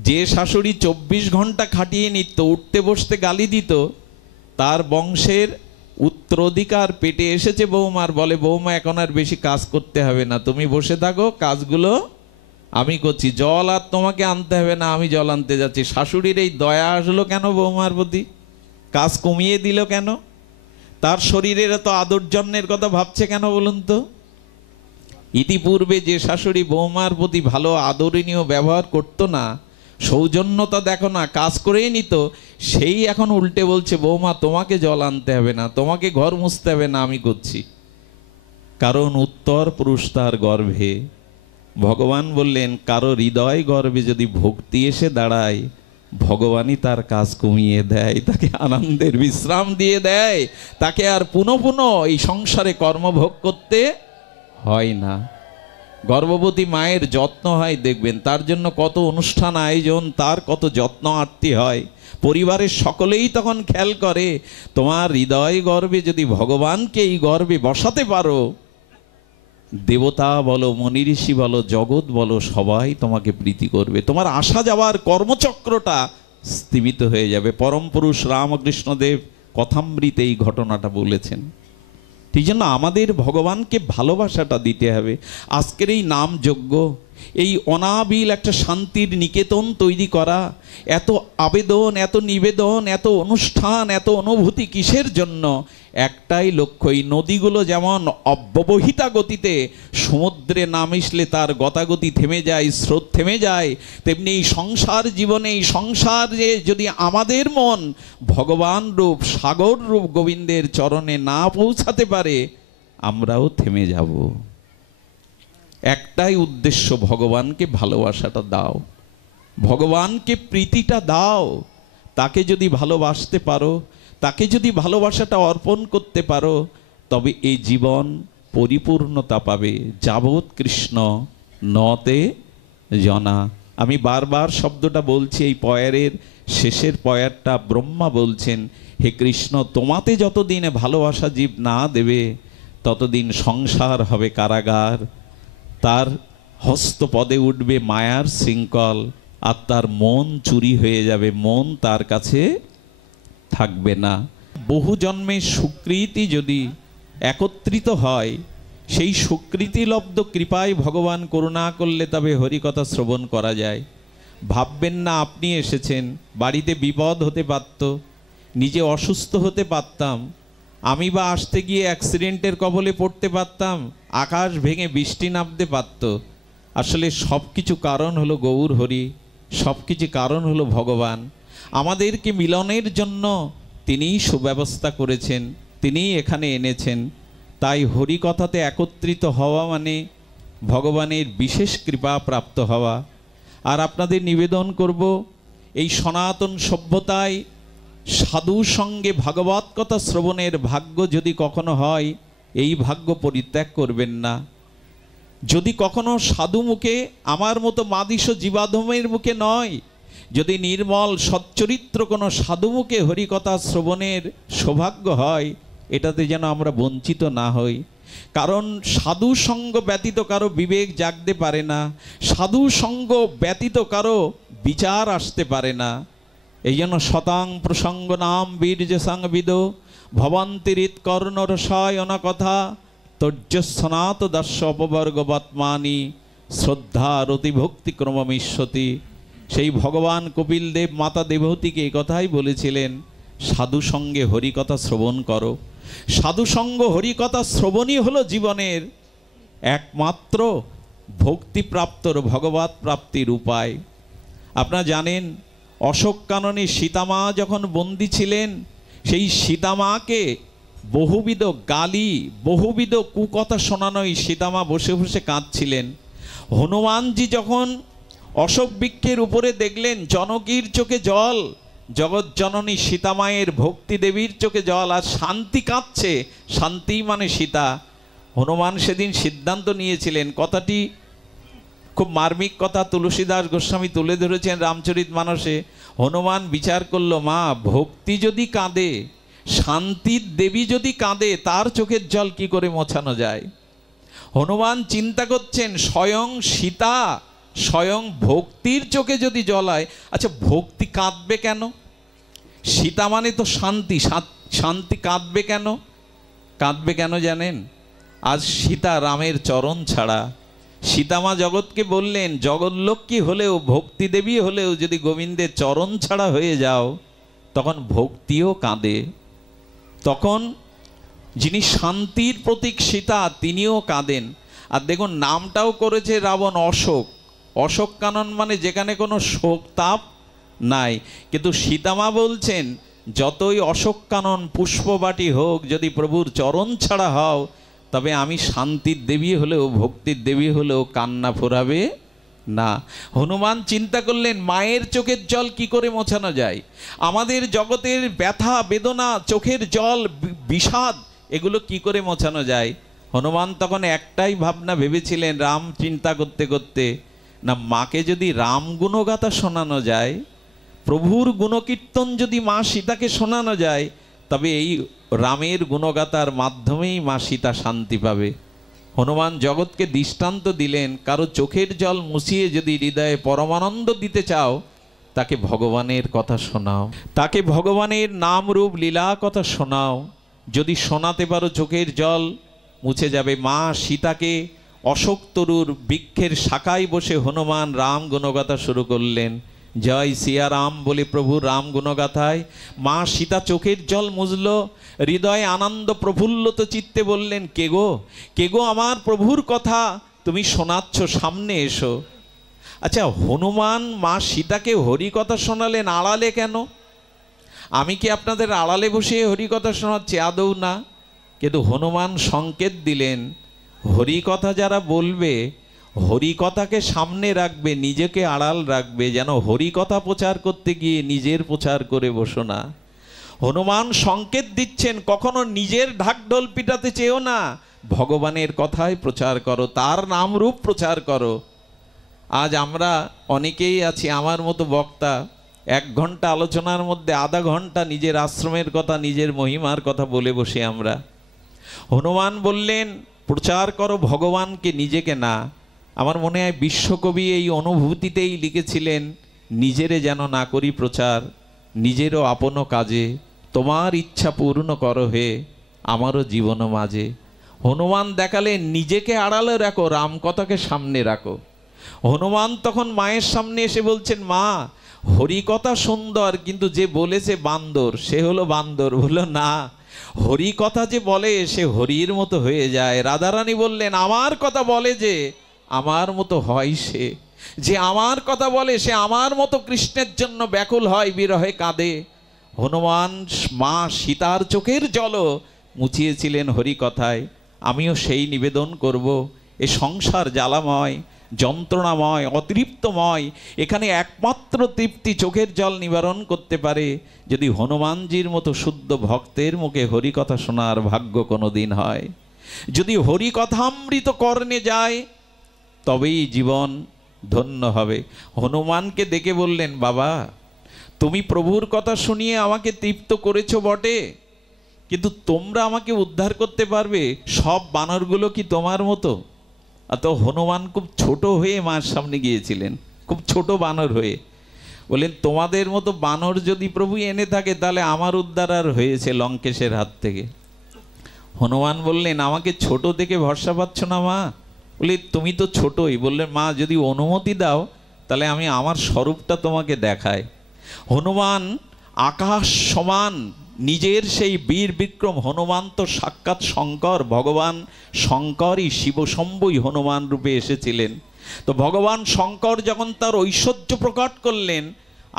যে শাশুড়ি 24 ঘন্টা খাটিয়ে নিত, উঠতে বসতে গালি দিত, তার বংশের উত্তরাধিকার পেটে এসেছে বৌমার, বলে বৌমা এখন আর বেশি কাজ করতে হবে না, তুমি বসে থাকো, কাজগুলো আমি করছি, জল আর তোমাকে আনতে হবে না, আমি জল আনতে যাচ্ছি। শাশুড়ির এই দয়া আসলো কেন বৌমার প্রতি? কাজ কমিয়ে দিল কেন? তার শরীরের এত আদর যত্নের কথা ভাবছে কেন বলুন তো? ইতিপূর্বে যে শাশুড়ি বৌমার প্রতি ভালো আদরণীয় ব্যবহার করতো না, সৌজন্যতা দেখো না, কাজ করেই নিত, সেই এখন উল্টে বলছে বৌমা তোমাকে জল আনতে হবে না, তোমাকে ঘর মুছতে হবে না, আমি করছি। কারণ উত্তর পুরুষ তার গর্ভে। ভগবান বললেন কারো হৃদয় গর্ভে যদি ভক্তি এসে দাঁড়ায়, ভগবানই তার কাজ কমিয়ে দেয়, তাকে আনন্দের বিশ্রাম দিয়ে দেয়, তাকে আর পুনঃ পুনঃ এই সংসারে কর্মভোগ করতে হয় না। গর্ভবতী মায়ের যত্ন হয় দেখবেন, তার জন্য কত অনুষ্ঠান আয়োজন, তার কত যত্ন আত্তি হয়, পরিবারের সকলেই তখন খেয়াল করে। তোমার হৃদয় গর্ভে যদি ভগবানকে এই গর্ভে বসাতে পারো, দেবতা বলো, মনি ঋষি বলো, জগৎ বলো, সবাই তোমাকে প্রীতি করবে, তোমার আসা যাওয়ার কর্মচক্রটা স্থিমিত হয়ে যাবে। পরম পুরুষ রামকৃষ্ণদেব কথামৃতে এই ঘটনাটা বলেছেন। সেই জন্য আমাদের ভগবানকে ভালোবাসাটা দিতে হবে। আজকের এই নাম যজ্ঞ, এই অনাবিল একটা শান্তির নিকেতন তৈরি করা, এত আবেদন, এত নিবেদন, এত অনুষ্ঠান, এত অনুভূতি কিসের জন্য? একটাই লক্ষ্য, এই নদীগুলো যেমন অব্যবহিতা গতিতে সমুদ্রে না মিশলে তার গতাগতি থেমে যায়, স্রোত থেমে যায়, তেমনি এই সংসার জীবনে, এই সংসারে যদি আমাদের মন ভগবান রূপ, সাগর রূপ গোবিন্দের চরণে না পৌঁছাতে পারে, আমরাও থেমে যাব। একটাই উদ্দেশ্য, ভগবানকে ভালোবাসাটা দাও, ভগবানকে প্রীতিটা দাও। তাকে যদি ভালোবাসতে পারো, তাকে যদি ভালোবাসাটা অর্পণ করতে পারো, তবে এই জীবন পরিপূর্ণতা পাবে। যাবৎ কৃষ্ণ নতে জনা। আমি বারবার শব্দটা বলছি, এই পয়ারের শেষের পয়ারটা ব্রহ্মা বলছেন, হে কৃষ্ণ, তোমাতে যতদিন ভালোবাসা জীব না দেবে, ততদিন সংসার হবে কারাগার, তার হস্তপদে উঠবে মায়ার শৃঙ্খল, আর তার মন চুরি হয়ে যাবে, মন তার কাছে থাকবে না। বহু জন্মের সুকৃতি যদি একত্রিত হয়, সেই সুকৃতিলব্ধ কৃপায় ভগবান করুণা করলে তবে হরিকথা শ্রবণ করা যায়। ভাববেন না আপনি এসেছেন, বাড়িতে বিপদ হতে পারত, নিজে অসুস্থ হতে পারতাম, আমি বা আসতে গিয়ে অ্যাক্সিডেন্টের কবলে পড়তে পারতাম, আকাশ ভেঙে বৃষ্টি নামতে পারত। আসলে সব কিছু কারণ হলো গৌর হরি, সব কিছু কারণ হলো ভগবান। আমাদেরকে মিলনের জন্য তিনিই সুব্যবস্থা করেছেন, তিনিই এখানে এনেছেন। তাই হরিকথাতে একত্রিত হওয়া মানে ভগবানের বিশেষ কৃপা প্রাপ্ত হওয়া। আর আপনাদের নিবেদন করব, এই সনাতন সভ্যতায় সাধু সঙ্গে ভাগবত কথা শ্রবণের ভাগ্য যদি কখনো হয়, এই ভাগ্য পরিত্যাগ করবেন না। যদি কখনো সাধু মুখে, আমার মতো মাদিস জীবাধমের মুখে নয়, যদি নির্মল সচ্চরিত্র কোনো সাধু মুখে হরিকথা শ্রবণের সৌভাগ্য হয়, এটাতে যেন আমরা বঞ্চিত না হই। কারণ সাধু সঙ্গ ব্যতীত কারো বিবেক জাগতে পারে না, সাধু সঙ্গ ব্যতীত কারো বিচার আসতে পারে না। এই জন্য শতাং প্রসঙ্গ নাম বীর্য সংবিদ ভবন্তিরিত কর্ণরসায় অনকথা তর্যসনাত দাস্য অপবর্গবৎমানি শ্রদ্ধা রতি ভক্তি ক্রমমিষ্যতি। সেই ভগবান কপিল দেব মাতা দেবহূতিকে এই কথাই বলেছিলেন, সাধু সঙ্গে হরিকথা শ্রবণ করো। সাধু সঙ্গ হরিকথা শ্রবণই হলো জীবনের একমাত্র ভক্তিপ্রাপ্তর ভগবত প্রাপ্তির উপায়। আপনারা জানেন, অশোক কাননে সীতামা যখন বন্দী ছিলেন, সেই সীতামাকে বহুবিধ গালি, বহুবিধ কুকথা শোনানোই সীতামা বসে বসে কাঁদছিলেন। হনুমানজি যখন অশোক বৃক্ষের উপরে দেখলেন জনকীর চোখে জল, জগৎ জননী সীতামায়ের ভক্তি দেবীর চোখে জল, আর শান্তি কাঁদছে, শান্তি মানে সীতা। হনুমান সেদিন সিদ্ধান্ত নিয়েছিলেন, কথাটি খুব মার্মিক কথা, তুলসীদাস গোস্বামী তুলে ধরেছেন রামচরিত মানসে। হনুমান বিচার করলো, মা ভক্তি যদি কাঁদে, শান্তির দেবী যদি কাঁদে তার চোখের জল কি করে মোছানো যায়? হনুমান চিন্তা করছেন স্বয়ং সীতা স্বয়ং ভক্তির চোখে যদি জল হয়, আচ্ছা ভক্তি কাঁদবে কেন? সীতা মানে তো শান্তি, শান্তি কাঁদবে কেন? কাঁদবে কেন জানেন? আজ সীতা রামের চরণ ছাড়া। সীতামা জগৎকে বললেন, জগৎলক্ষ্মী হলেও ভক্তি দেবী হলেও যদি গোবিন্দের চরণ ছাড়া হয়ে যাও তখন ভক্তিও কাঁদে। তখন যিনি শান্তির প্রতীক সীতা তিনিও কাঁদেন। আর দেখুন নামটাও করেছে রাবণ অশোক। অশোক কানন মানে যেখানে কোনো শোক তাপ নাই। কিন্তু সীতামা বলছেন যতই অশোক কানন পুষ্পবাটি হোক, যদি প্রভুর চরণ ছাড়া হও তবে আমি শান্তির দেবী হলেও ভক্তির দেবী হলেও কান্না ফোরাবে না। হনুমান চিন্তা করলেন মায়ের চোখের জল কি করে মোছানো যায়? আমাদের জগতের ব্যথা বেদনা, চোখের জল, বিষাদ, এগুলো কি করে মোছানো যায়? হনুমান তখন একটাই ভাবনা ভেবেছিলেন রাম চিন্তা করতে করতে, না মাকে যদি রাম গুণগাথা শোনানো যায়, প্রভুর গুণকীর্তন যদি মা সীতাকে শোনানো যায়, তবে এই রামের গুণগাথার মাধ্যমেই মা সীতা শান্তি পাবে। হনুমান জগৎকে দৃষ্টান্ত দিলেন, কারো চোখের জল মুছিয়ে যদি হৃদয়ে পরমানন্দ দিতে চাও তাকে ভগবানের কথা শোনাও, তাকে ভগবানের নাম রূপ লীলা কথা শোনাও। যদি শোনাতে পারো চোখের জল মুছে যাবে। মা সীতাকে অশোক তরুর বৃক্ষের শাখায় বসে হনুমান রাম গুণগাথা শুরু করলেন। জয় সিয়া রাম বলে প্রভু রাম গুণগাথায় মা সীতা চোখের জল মুছল, হৃদয়ে আনন্দ প্রফুল্লত চিত্তে বললেন, কে গো আমার প্রভুর কথা তুমি শোনাচ্ছ, সামনে এসো। আচ্ছা হনুমান মা সীতাকে হরিকথা শোনালেন আড়ালে কেন? আমি কি আপনাদের আড়ালে বসে হরিকথা শোনাচ্ছি? আদৌ না। কিন্তু হনুমান সংকেত দিলেন হরিকথা যারা বলবে হরিকথাকে সামনে রাখবে, নিজেকে আড়াল রাখবে, যেন হরিকথা প্রচার করতে গিয়ে নিজের প্রচার করে বসো না। হনুমান সংকেত দিচ্ছেন কখনো নিজের ঢাকঢোল পিটাতে চেয়েও না, ভগবানের কথাই প্রচার করো, তার নাম রূপ প্রচার করো। আজ আমরা অনেকেই আছি আমার মতো বক্তা, 1 ঘন্টা আলোচনার মধ্যে আধা ঘন্টা নিজের আশ্রমের কথা, নিজের মহিমার কথা বলে বসে আমরা। হনুমান বললেন প্রচার করো ভগবানকে, নিজেকে না। আমার মনে হয় বিশ্বকবি এই অনুভূতিতেই লিখেছিলেন, নিজেরে যেন না করি প্রচার, নিজেরও আপন কাজে তোমার ইচ্ছা পূর্ণ করো হে আমারও জীবন মাঝে। হনুমান দেখালেন নিজেকে আড়ালে রাখো, রামকথাকে সামনে রাখো। হনুমান তখন মায়ের সামনে এসে বলছেন, মা হরিকথা সুন্দর, কিন্তু যে বলেছে বান্দর সে হলো বান্দর। বললো না, হরিকথা যে বলে সে হরির মতো হয়ে যায়। রাধারানী বললেন আমার কথা বলে যে আমার মতো হয় সে, যে আমার কথা বলে সে আমার মতো কৃষ্ণের জন্য ব্যাকুল হয়, বিরহে কাঁদে। হনুমান মা সীতার চোখের জলও মুছিয়েছিলেন হরিকথায়। আমিও সেই নিবেদন করব। এ সংসার জ্বালাময়, যন্ত্রণাময়, অতৃপ্তময়, এখানে একমাত্র তৃপ্তি চোখের জল নিবারণ করতে পারে যদি হনুমানজির মতো শুদ্ধ ভক্তের মুখে হরিকথা শোনার ভাগ্য কোনো দিন হয়। যদি হরিকথামৃত কর্ণে যায় তবেই জীবন ধন্য হবে। হনুমানকে ডেকে বললেন, বাবা তুমি প্রভুর কথা শুনিয়ে আমাকে তৃপ্ত করেছো বটে, কিন্তু তোমরা আমাকে উদ্ধার করতে পারবে? সব বানরগুলো কি তোমার মতো? তো হনুমান খুব ছোট হয়ে মার সামনে গিয়েছিলেন, খুব ছোট বানর হয়ে। বললেন তোমাদের মতো বানর যদি প্রভু এনে থাকে তাহলে আমার উদ্ধার আর হয়েছে লঙ্কেশের হাত থেকে। হনুমান বললেন আমাকে ছোট দেখে ভরসা পাচ্ছ না মা? বলি তুমি তো ছোটই। বললেন মা যদি অনুমতি দাও তাহলে আমি আমার স্বরূপটা তোমাকে দেখাই। হনুমান আকাশ সমান নিজের সেই বীর বিক্রম, হনুমান তো সাক্ষাৎ শঙ্কর, ভগবান শঙ্করই শিবশম্ভুই হনুমান রূপে এসেছিলেন। তো ভগবান শঙ্কর যখন তার ঐশ্বর্য প্রকট করলেন,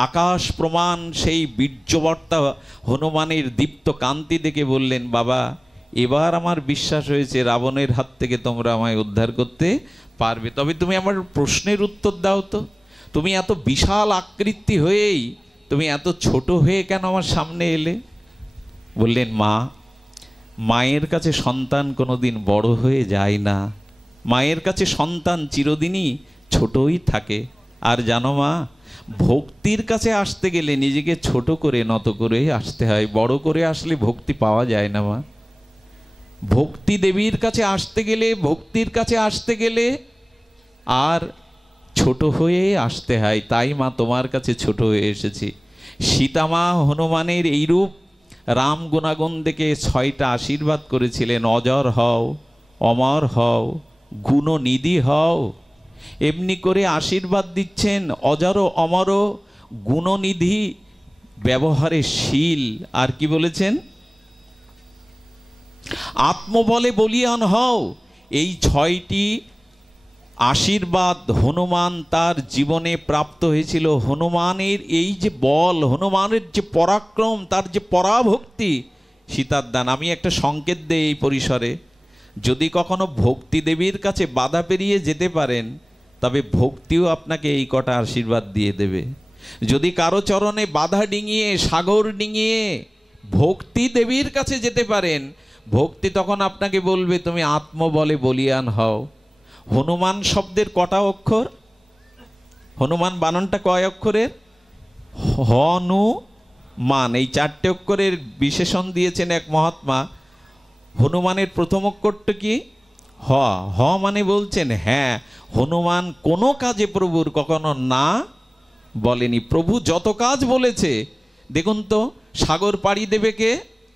আকাশ প্রমাণ সেই বীর্যবর্তা হনুমানের দীপ্ত কান্তি দেখে বললেন, বাবা এবার আমার বিশ্বাস হয়েছে রাবণের হাত থেকে তোমরা আমায় উদ্ধার করতে পারবে। তবে তুমি আমার প্রশ্নের উত্তর দাও তো, তুমি এত বিশাল আকৃতি হয়েই তুমি এত ছোট হয়ে কেন আমার সামনে এলে? বললেন মা, মায়ের কাছে সন্তান কোনোদিন বড় হয়ে যায় না, মায়ের কাছে সন্তান চিরদিনই ছোটই থাকে। আর জানো মা, ভক্তির কাছে আসতে গেলে নিজেকে ছোট করে নত করে আসতে হয়, বড় করে আসলে ভক্তি পাওয়া যায় না মা। ভক্তি দেবীর কাছে আসতে গেলে, ভক্তির কাছে আসতে গেলে আর ছোট হয়ে আসতে হয়। তাই মা তোমার কাছে ছোট হয়ে এসেছি। সীতামা হনুমানের এইরূপ রাম গুণাগুণ দেখে 6টা আশীর্বাদ করেছিলেন, অজর হও, অমর হও, গুণনিধি হও। এমনি করে আশীর্বাদ দিচ্ছেন, অজর অমর গুণনিধি, ব্যবহারে শীল। আর কি বলেছেন? আত্মবলে বলিয়ান হও। এই 6টি আশীর্বাদ হনুমান তার জীবনে প্রাপ্ত হয়েছিল। হনুমানের এই যে বল, হনুমানের যে পরাক্রম, তার যে পরাভক্তি, সীতার দান। আমি একটা সংকেত দেই এই পরিসরে, যদি কখনো ভক্তি দেবীর কাছে বাধা পেরিয়ে যেতে পারেন, তবে ভক্তিও আপনাকে এই কটা আশীর্বাদ দিয়ে দেবে। যদি কারো চরণে বাধা ডিঙিয়ে, সাগর ডিঙিয়ে ভক্তি দেবীর কাছে যেতে পারেন, ভক্তি তখন আপনাকে বলবে তুমি আত্মবলে বলিয়ান হও। হনুমান শব্দের কটা অক্ষর? হনুমান বানানটা কয় অক্ষরের? হনুমান, এই 4টে অক্ষরের বিশেষণ দিয়েছেন এক মহাত্মা। হনুমানের প্রথম অক্ষরটা কি? হ। হ মানে বলছেন হ্যাঁ, হনুমান কোনো কাজে প্রভুর কখনো না বলেনি। প্রভু যত কাজ বলেছে, দেখুন তো, সাগর পাড়ি দেবে কে?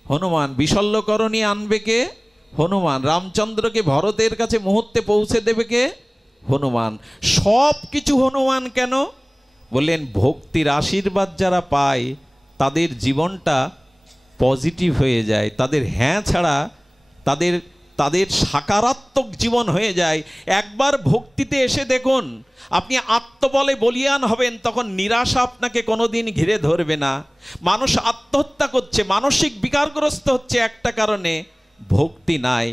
হনুমান। বিশল্যকরণী আনবে কে? হনুমান। রামচন্দ্রকে ভরতের কাছে মুহূর্তে পৌঁছে দেবে কে? হনুমান। সব কিছু হনুমান। কেন? বললেন ভক্তির আশীর্বাদ যারা পায় তাদের জীবনটা পজিটিভ হয়ে যায়, তাদের হ্যাঁ ছাড়া তাদের সাকারাত্মক জীবন হয়ে যায়। একবার ভক্তিতে এসে দেখুন, আপনি আত্মবলে বলিয়ান হবেন, তখন নিরাশা আপনাকে কোনোদিন ঘিরে ধরবে না। মানুষ আত্মহত্যা করছে, মানসিক বিকারগ্রস্ত হচ্ছে একটা কারণে, ভক্তি নাই।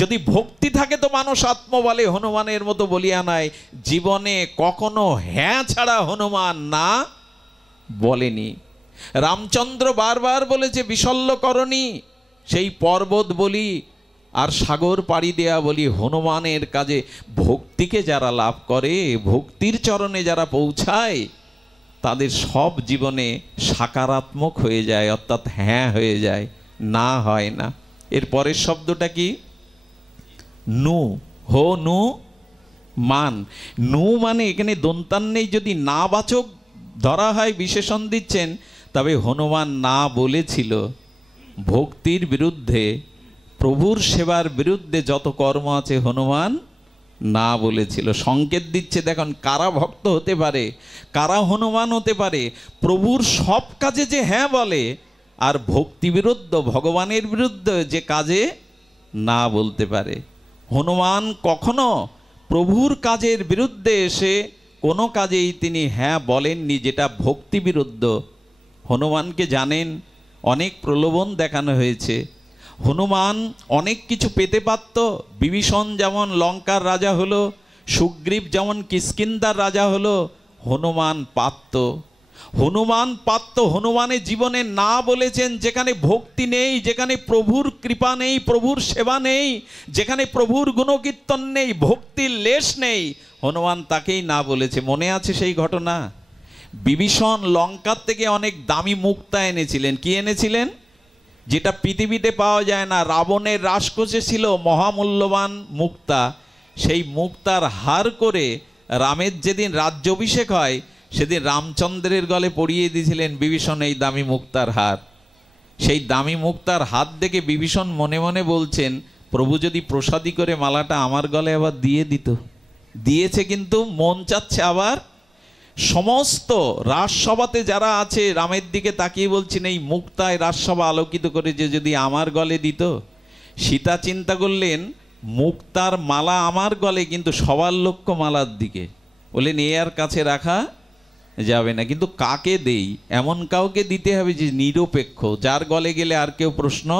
যদি ভক্তি থাকে তো মানুষ আত্মবলে হনুমানের মতো বলিয়া নাই। জীবনে কখনো হ্যাঁ ছাড়া হনুমান না বলেনি। রামচন্দ্র বারবার বলেছে বিশল্যকরণী, সেই পর্বত বলি আর সাগর পাড়ি দেয়া বলি। হনুমানের কাজে ভক্তিকে যারা লাভ করে, ভক্তির চরণে যারা পৌঁছায়, তাদের সব জীবনে সাকারাত্মক হয়ে যায়, অর্থাৎ হ্যাঁ হয়ে যায়, না হয় না। এর পরের শব্দটা কি? নু। হো নু মান। নু মানে এখানে দন্তান্নেই যদি না বাচক ধরা হয়, বিশেষণ দিচ্ছেন, তবে হনুমান না বলেছিল ভক্তির বিরুদ্ধে, প্রভুর সেবার বিরুদ্ধে যত কর্ম আছে হনুমান না বলেছিল। সংকেত দিচ্ছে, দেখুন কারা ভক্ত হতে পারে, কারা হনুমান হতে পারে। প্রভুর সব কাজে যে হ্যাঁ বলে, আর ভক্তি বিরুদ্ধ, ভগবানের বিরুদ্ধে যে কাজে না বলতে পারে। হনুমান কখনো প্রভুর কাজের বিরুদ্ধে এসে কোনো কাজেই তিনি হ্যাঁ বলেননি যেটা ভক্তি বিরুদ্ধ। হনুমানকে জানেন, অনেক প্রলোভন দেখানো হয়েছে। হনুমান অনেক কিছু পেতে পারত। বিভীষণ যেমন লঙ্কার রাজা হলো, সুগ্রীব যেমন কিষ্কিন্ধার রাজা হলো, হনুমান পারত। হনুমানের জীবনে না বলেছেন যেখানে ভক্তি নেই, যেখানে প্রভুর কৃপা নেই, প্রভুর সেবা নেই, যেখানে প্রভুর গুণকীর্তন নেই, ভক্তির লেশ নেই, হনুমান তাকেই না বলেছে। মনে আছে সেই ঘটনা? বিভীষণ লঙ্কার থেকে অনেক দামি মুক্তা এনেছিলেন। কি এনেছিলেন? যেটা পৃথিবীতে পাওয়া যায় না। রাবণের রাজকোষে ছিল মহামূল্যবান মুক্তা। সেই মুক্তার হার করে রামের যেদিন রাজ্যাভিষেক হয়, সেদিন রামচন্দ্রের গলে পরিয়ে দিয়েছিলেন বিভীষণ এই দামি মুক্তার হার। সেই দামি মুক্তার হাত দেখে বিভীষণ মনে মনে বলছেন, প্রভু যদি প্রসাদী করে মালাটা আমার গলে আবার দিয়ে দিত। দিয়েছে, কিন্তু মন চাচ্ছে আবার। সমস্ত রাজসভাতে যারা আছে রামের দিকে তাকিয়ে বলছেন, এই মুক্তায় রাজসভা আলোকিত করে যে যদি আমার গলে দিত। সীতা চিন্তা করলেন, মুক্তার মালা আমার গলে, কিন্তু সবার লক্ষ্য মালার দিকে। বললেন এ আর কাছে রাখা যাবে না, কিন্তু কাকে দেই? এমন কাউকে দিতে হবে যে নিরপেক্ষ, যার গলে গেলে আর কেউ প্রশ্ন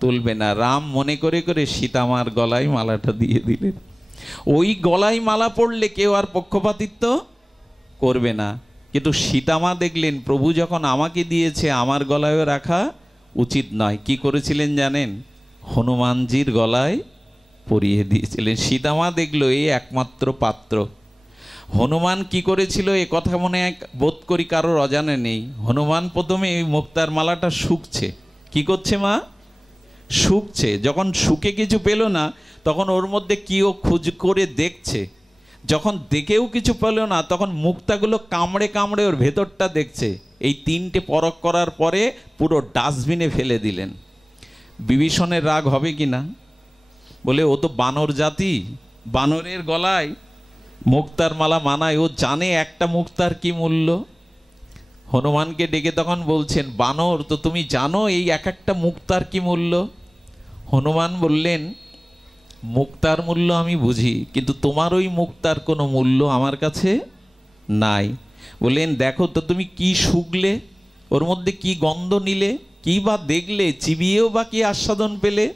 তুলবে না। রাম মনে করে করে সীতামার গলায় মালাটা দিয়ে দিলেন। ওই গলায় মালা পড়লে কেউ আর পক্ষপাতিত্ব করবে না। কিন্তু সীতামা দেখলেন প্রভু যখন আমাকে দিয়েছে, আমার গলায়ও রাখা উচিত নয়। কি করেছিলেন জানেন? হনুমানজির গলায় পরিয়ে দিয়েছিলেন। সীতামা দেখলো এই একমাত্র পাত্র। হনুমান কি করেছিল এ কথা মনে এক বোধ করি কারোর অজানে নেই। হনুমান প্রথমে এই মুক্তার মালাটা শুকছে। কি করছে মা? শুকছে। যখন শুকে কিছু পেল না, তখন ওর মধ্যে কি ও খোঁজ করে দেখছে। যখন দেখেও কিছু পেল না, তখন মুক্তাগুলো কামড়ে কামড়ে ওর ভেতরটা দেখছে। এই তিনটে পরখ করার পরে পুরো ডাস্টবিনে ফেলে দিলেন। বিভীষণের রাগ হবে কি না? বলে ও তো বানর জাতি, বানরের গলায় মুক্তার মালা মানায়, ও জানে একটা মুক্তার কি মূল্য। হনুমানকে ডেকে তখন বলছেন, বানর তো তুমি জানো এই এক একটা মুক্তার কি মূল্য? হনুমান বললেন, মুক্তার মূল্য আমি বুঝি, কিন্তু তোমার ওই মুক্তার কোনো মূল্য আমার কাছে নাই। বললেন, দেখো তো তুমি কি শুকলে, ওর মধ্যে কি গন্ধ নিলে, কি বা দেখলে, চিবিয়েও বা কি আস্বাদন পেলে?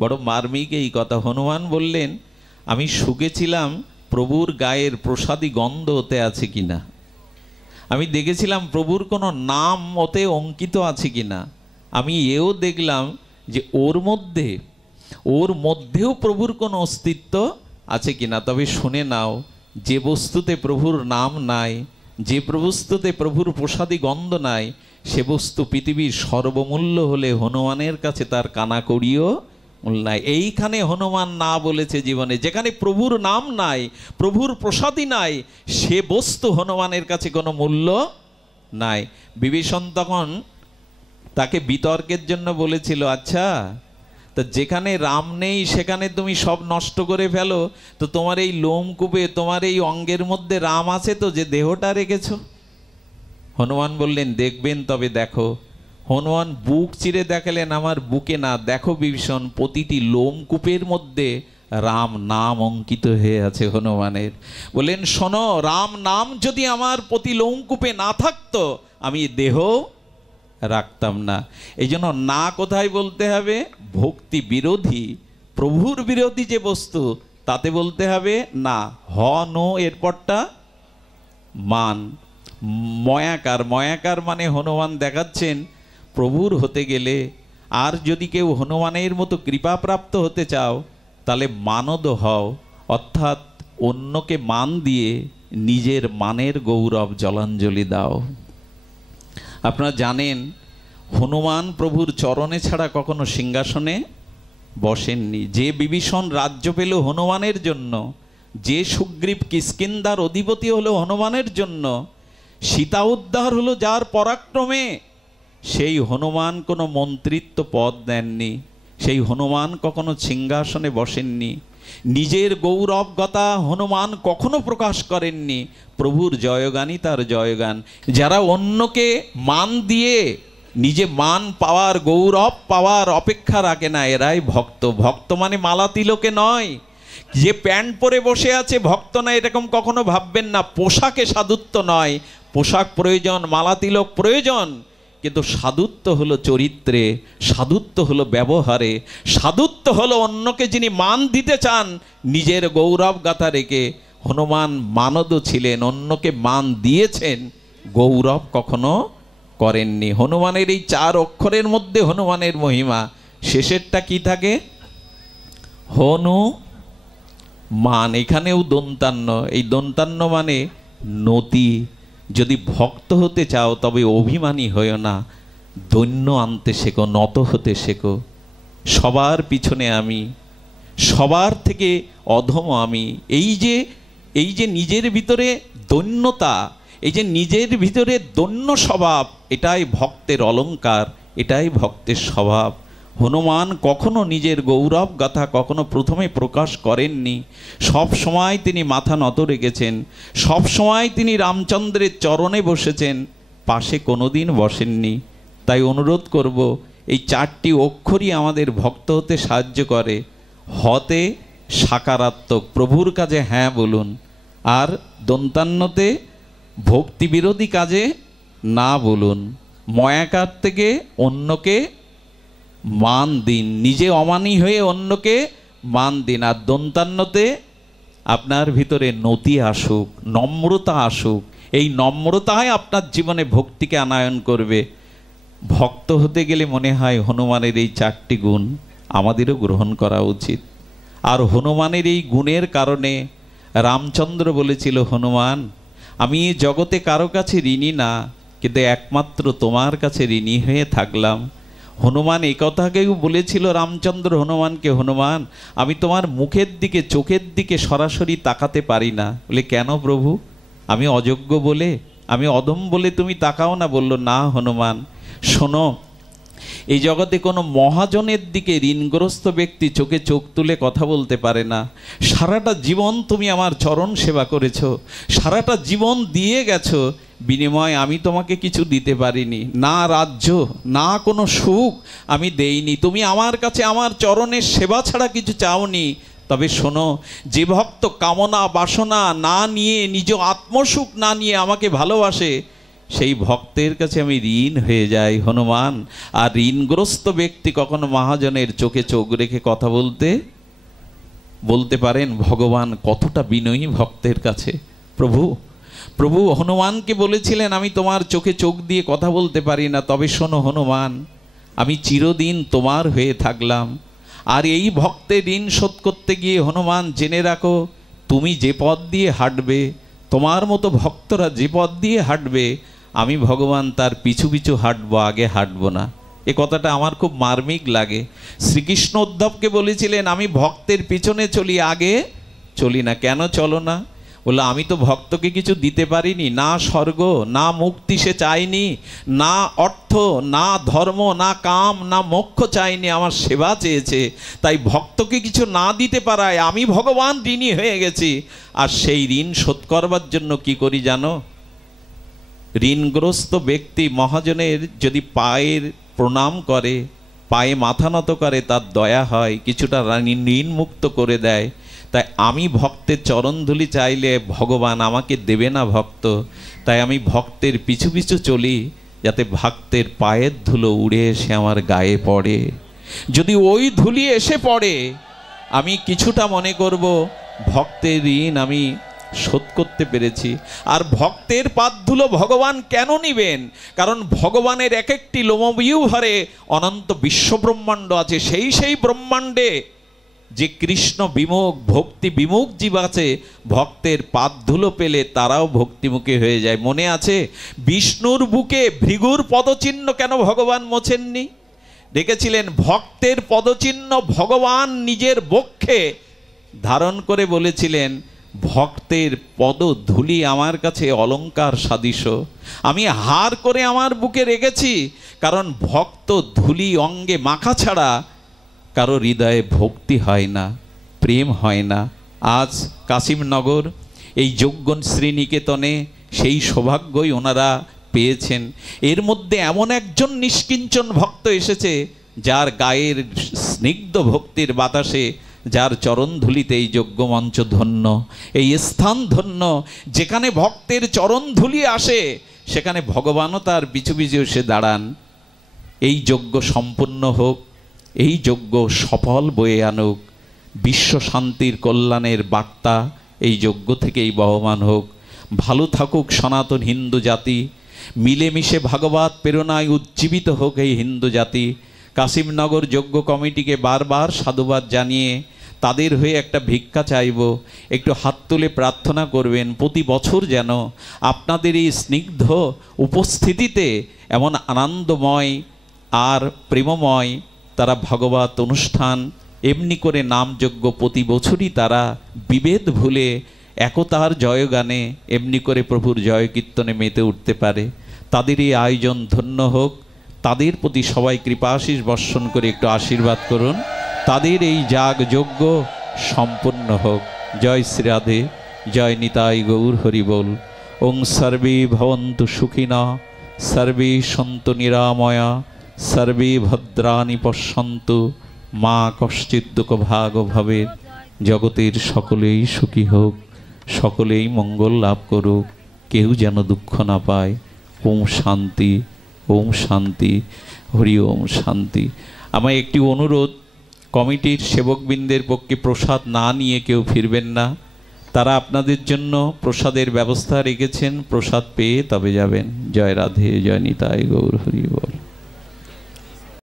বড় মার্মিক এই কথা। হনুমান বললেন, আমি শুকেছিলাম প্রভুর গায়ের প্রসাদী গন্ধ ওতে আছে কিনা, আমি দেখেছিলাম প্রভুর কোনো নাম ওতে অঙ্কিত আছে কিনা, আমি এও দেখলাম যে ওর মধ্যেও প্রভুর কোনো অস্তিত্ব আছে কিনা। তবে শুনে নাও, যে বস্তুতে প্রভুর নাম নাই, যে বস্তুতে প্রভুর প্রসাদী গন্ধ নাই, সে বস্তু পৃথিবীর সর্বমূল্য হলে হনুমানের কাছে তার কানাকড়িও মূল্য নাই। এইখানে হনুমান না বলেছে জীবনে, যেখানে প্রভুর নাম নাই, প্রভুর প্রসাদী নাই, সে বস্তু হনুমানের কাছে কোনো মূল্য নাই। বিভীষণ তখন তাকে বিতর্কের জন্য বলেছিল, আচ্ছা তা যেখানে রাম নেই সেখানে তুমি সব নষ্ট করে ফেলো, তো তোমার এই লোমকূপে, তোমার এই অঙ্গের মধ্যে রাম আছে তো, যে দেহটা রেখেছ? হনুমান বললেন, দেখবেন তবে দেখো। হনুমান বুক চিরে দেখালেন, আমার বুকে না, দেখো বিভীষণ, প্রতিটি লোমকূপের মধ্যে রাম নাম অঙ্কিত হয়ে আছে হনুমানের। বললেন, শোনো, রাম নাম যদি আমার প্রতি লোমকূপে না থাকতো, আমি দেহ রাখতাম না। এই জন্য না কোথায় বলতে হবে? ভক্তি বিরোধী, প্রভুর বিরোধী যে বস্তু, তাতে বলতে হবে না। হ নো এরপরটা মান। ময়াকার, ময়াকার মানে হনুমান দেখাচ্ছেন প্রভুর হতে গেলে, আর যদি কেউ হনুমানের মতো কৃপাপ্রাপ্ত হতে চাও, তাহলে মানদ হও, অর্থাৎ অন্যকে মান দিয়ে নিজের মানের গৌরব জলাঞ্জলি দাও। আপনারা জানেন, হনুমান প্রভুর চরণে ছাড়া কখনো সিংহাসনে বসেননি। যে বিভীষণ রাজ্য পেল হনুমানের জন্য, যে সুগ্রীব কিষ্কিন্ধার অধিপতি হলো হনুমানের জন্য, সীতা উদ্ধার হলো যার পরাক্রমে, সেই হনুমান কোনো মন্ত্রিত্ব পদ দেননি, সেই হনুমান কখনো সিংহাসনে বসেননি, নিজের গৌরবগতা হনুমান কখনো প্রকাশ করেননি। প্রভুর জয়গানই তার জয়গান। যারা অন্যকে মান দিয়ে নিজে মান পাওয়ার, গৌরব পাওয়ার অপেক্ষা রাখে না, এরাই ভক্ত। ভক্ত মানে মালা তিলকে নয়, যে প্যান্ট পরে বসে আছে ভক্ত না, এরকম কখনো ভাববেন না। পোশাকে সাধুত্ব নয়, পোশাক প্রয়োজন, মালা তিলক প্রয়োজন, কিন্তু সাধুত্ব হলো চরিত্রে, সাধুত্ব হলো ব্যবহারে, সাধুত্ব হলো অন্যকে যিনি মান দিতে চান নিজের গৌরব গাথা রেখে। হনুমান মানদ ছিলেন, অন্যকে মান দিয়েছেন, গৌরব কখনো করেননি। হনুমানের এই 4 অক্ষরের মধ্যে হনুমানের মহিমা। শেষেরটা কি থাকে? হনু মান। এখানেও দন্তান্ন। এই দন্তান্ন মানে নতি। যদি ভক্ত হতে চাও তবে অভিমানী হয়েও না, দৈন্য আনতে শেখো, নত হতে শেখো। সবার পিছনে আমি, সবার থেকে অধম আমি। এই যে নিজের ভিতরে দৈন্যতা, এই যে নিজের ভিতরে দৈন্য স্বভাব, এটাই ভক্তের অলংকার, এটাই ভক্তের স্বভাব। হনুমান কখনো নিজের গৌরব গাথা কখনো প্রথমে প্রকাশ করেননি। সব সময় তিনি মাথা নত রেখেছেন, সব সময় তিনি রামচন্দ্রের চরণে বসেছেন, পাশে কোনোদিন বসেননি। তাই অনুরোধ করব, এই 4টি অক্ষরই আমাদের ভক্ত হতে সাহায্য করে। হতে সাকারাত্মক, প্রভুর কাজে হ্যাঁ বলুন, আর দন্তান্নতে ভক্তি বিরোধী কাজে না বলুন। ময়াকার থেকে অন্যকে মান দিন, নিজে অমানী হয়ে অন্যকে মান দিন। আর দন্তান্নতে আপনার ভিতরে নতি আসুক, নম্রতা আসুক। এই নম্রতাই আপনার জীবনে ভক্তিকে আনায়ন করবে। ভক্ত হতে গেলে মনে হয় হনুমানের এই 4টি গুণ আমাদেরও গ্রহণ করা উচিত। আর হনুমানের এই গুণের কারণে রামচন্দ্র বলেছিল, হনুমান আমি এই জগতে কারো কাছে ঋণী না, কিন্তু একমাত্র তোমার কাছে ঋণী হয়ে থাকলাম। হনুমান এই কথাকেও বলেছিল রামচন্দ্র হনুমানকে, হনুমান আমি তোমার মুখের দিকে চোখের দিকে সরাসরি তাকাতে পারি না। বলে কেন প্রভু, আমি অযোগ্য বলে, আমি অধম বলে তুমি তাকাও না? বলল না হনুমান, শোনো, এই জগতে কোনো মহাজনের দিকে ঋণগ্রস্ত ব্যক্তি চোখে চোখ তুলে কথা বলতে পারে না। সারাটা জীবন তুমি আমার চরণ সেবা করেছো, সারাটা জীবন দিয়ে গেছো, বিনিময়ে আমি তোমাকে কিছু দিতে পারিনি, না রাজ্য না কোনো সুখ আমি দেইনি, তুমি আমার কাছে আমার চরণের সেবা ছাড়া কিছু চাওনি। তবে শোনো, যে ভক্ত কামনা বাসনা না নিয়ে, নিজ আত্মসুখ না নিয়ে আমাকে ভালোবাসে, সেই ভক্তের কাছে আমি ঋণ হয়ে যাই হনুমান। আর ঋণগ্রস্ত ব্যক্তি কখনো মহাজনের চোখে চোখ রেখে কথা বলতে পারেন ভগবান কতটা বিনয়ী ভক্তের কাছে। প্রভু হনুমানকে বলেছিলেন, আমি তোমার চোখে চোখ দিয়ে কথা বলতে পারি না, তবে শোনো হনুমান, আমি চিরদিন তোমার হয়ে থাকলাম। আর এই ভক্তের ঋণ শোধ করতে গিয়ে হনুমান জেনে রাখো, তুমি যে পথ দিয়ে হাঁটবে, তোমার মতো ভক্তরা যে পথ দিয়ে হাঁটবে, আমি ভগবান তার পিছু পিছু হাঁটবো, আগে হাঁটবো না। এ কথাটা আমার খুব মার্মিক লাগে। শ্রীকৃষ্ণ উদ্ধবকে বলেছিলেন, আমি ভক্তের পিছনে চলি, আগে চলি না। কেন চলো না? বললো, আমি তো ভক্তকে কিছু দিতে পারিনি, না স্বর্গ না মুক্তি সে চাইনি, না অর্থ না ধর্ম না কাম না মোক্ষ চাইনি, আমার সেবা চেয়েছে। তাই ভক্তকে কিছু না দিতে পারায় আমি ভগবান ঋণী হয়ে গেছি। আর সেই ঋণ শোধ করবার জন্য কি করি জানো? ঋণগ্রস্ত ব্যক্তি মহাজনের যদি পায়ের প্রণাম করে, পায়ে মাথা নত করে, তার দয়া হয়, কিছুটা ঋণ মুক্ত করে দেয়। তাই আমি ভক্তের চরণধুলি চাইলে ভগবান আমাকে দেবে না ভক্ত, তাই আমি ভক্তের পিছু পিছু চলি, যাতে ভক্তের পায়ের ধুলো উড়ে এসে আমার গায়ে পড়ে। যদি ওই ধুলি এসে পড়ে, আমি কিছুটা মনে করব ভক্তের ঋণ আমি শোধ করতে পেরেছি। আর ভক্তের পাদধুলো ভগবান কেন নিবেন? কারণ ভগবানের এক একটি লোমবিহ্বরে অনন্ত বিশ্বব্রহ্মাণ্ড আছে। সেই ব্রহ্মাণ্ডে যে কৃষ্ণ বিমুখ ভক্তি বিমুখ জীব আছে, ভক্তের পাদধুলো পেলে তারাও ভক্তিমুখী হয়ে যায়। মনে আছে বিষ্ণুর বুকে ভৃগুর পদচিহ্ন কেন ভগবান মোছেননি? দেখেছিলেন ভক্তের পদচিহ্ন ভগবান নিজের বক্ষে ধারণ করে বলেছিলেন, ভক্তের পদধূলি আমার কাছে অলংকার সাদৃশ, আমি হার করে আমার বুকে রেখেছি। কারণ ভক্ত ধূলি অঙ্গে মাখা ছাড়া কারো হৃদয়ে ভক্তি হয় না, প্রেম হয় না। আজ কাশিমনগর এই যজ্ঞ শ্রীনিকেতনে সেই সৌভাগ্যই ওনারা পেয়েছেন। এর মধ্যে এমন একজন নিষ্কিঞ্চন ভক্ত এসেছে, যার গায়ের স্নিগ্ধ ভক্তির বাতাসে, যার চরণধুলিতে এই যজ্ঞমঞ্চ ধন্য, এই স্থান ধন্য। যেখানে ভক্তের চরণধুলি আসে, সেখানে ভগবানও তার পিছু পিছু এসে দাঁড়ান। এই যজ্ঞ সম্পূর্ণ হোক, এই যজ্ঞ সফল বয়ে আনুক, বিশ্ব শান্তির কল্যাণের বার্তা এই যজ্ঞ থেকেই বহমান হোক। ভালো থাকুক সনাতন হিন্দু জাতি, মিলেমিশে ভাগবত প্রেরণায় উজ্জীবিত হোক এই হিন্দু জাতি। কাশিমনগর যজ্ঞ কমিটিকে বারবার সাধুবাদ জানিয়ে তাদের হয়ে একটা ভিক্ষা চাইব, একটু হাত তুলে প্রার্থনা করবেন প্রতি বছর যেন আপনাদের এই স্নিগ্ধ উপস্থিতিতে এমন আনন্দময় আর প্রেমময় তারা ভাগবত অনুষ্ঠান এমনি করে নামযজ্ঞ প্রতি বছরই তারা বিভেদ ভুলে একতার জয়গানে এমনি করে প্রভুর জয় কীর্তনে মেতে উঠতে পারে। তাদের এই আয়োজন ধন্য হোক। তাদের প্রতি সবাই কৃপাশীষ বর্ষণ করে একটু আশীর্বাদ করুন। তাদের এই যাগ যজ্ঞ সম্পূর্ণ হোক। জয় শ্রী রাধে, জয় নিতাই গৌর হরি বল। ওং সর্বে ভবন্তু সুখিনা, সর্বে সন্তু নিরাময়া, সর্বে ভদ্রাণি পশ্যন্তু, মা কশ্চিৎ দুঃখ ভাগ ভবেৎ। জগতের সকলেই সুখী হোক, সকলেই মঙ্গল লাভ করুক, কেউ যেন দুঃখ না পায়। ওম শান্তি, ওম শান্তি, হরি ওম শান্তি। আমার একটি অনুরোধ, কমিটির সেবকবৃন্দের পক্ষে প্রসাদ না নিয়ে কেউ ফিরবেন না। তারা আপনাদের জন্য প্রসাদের ব্যবস্থা রেখেছেন, প্রসাদ পেয়ে তবে যাবেন। জয় রাধে, জয় নিতাই গৌর হরি বল।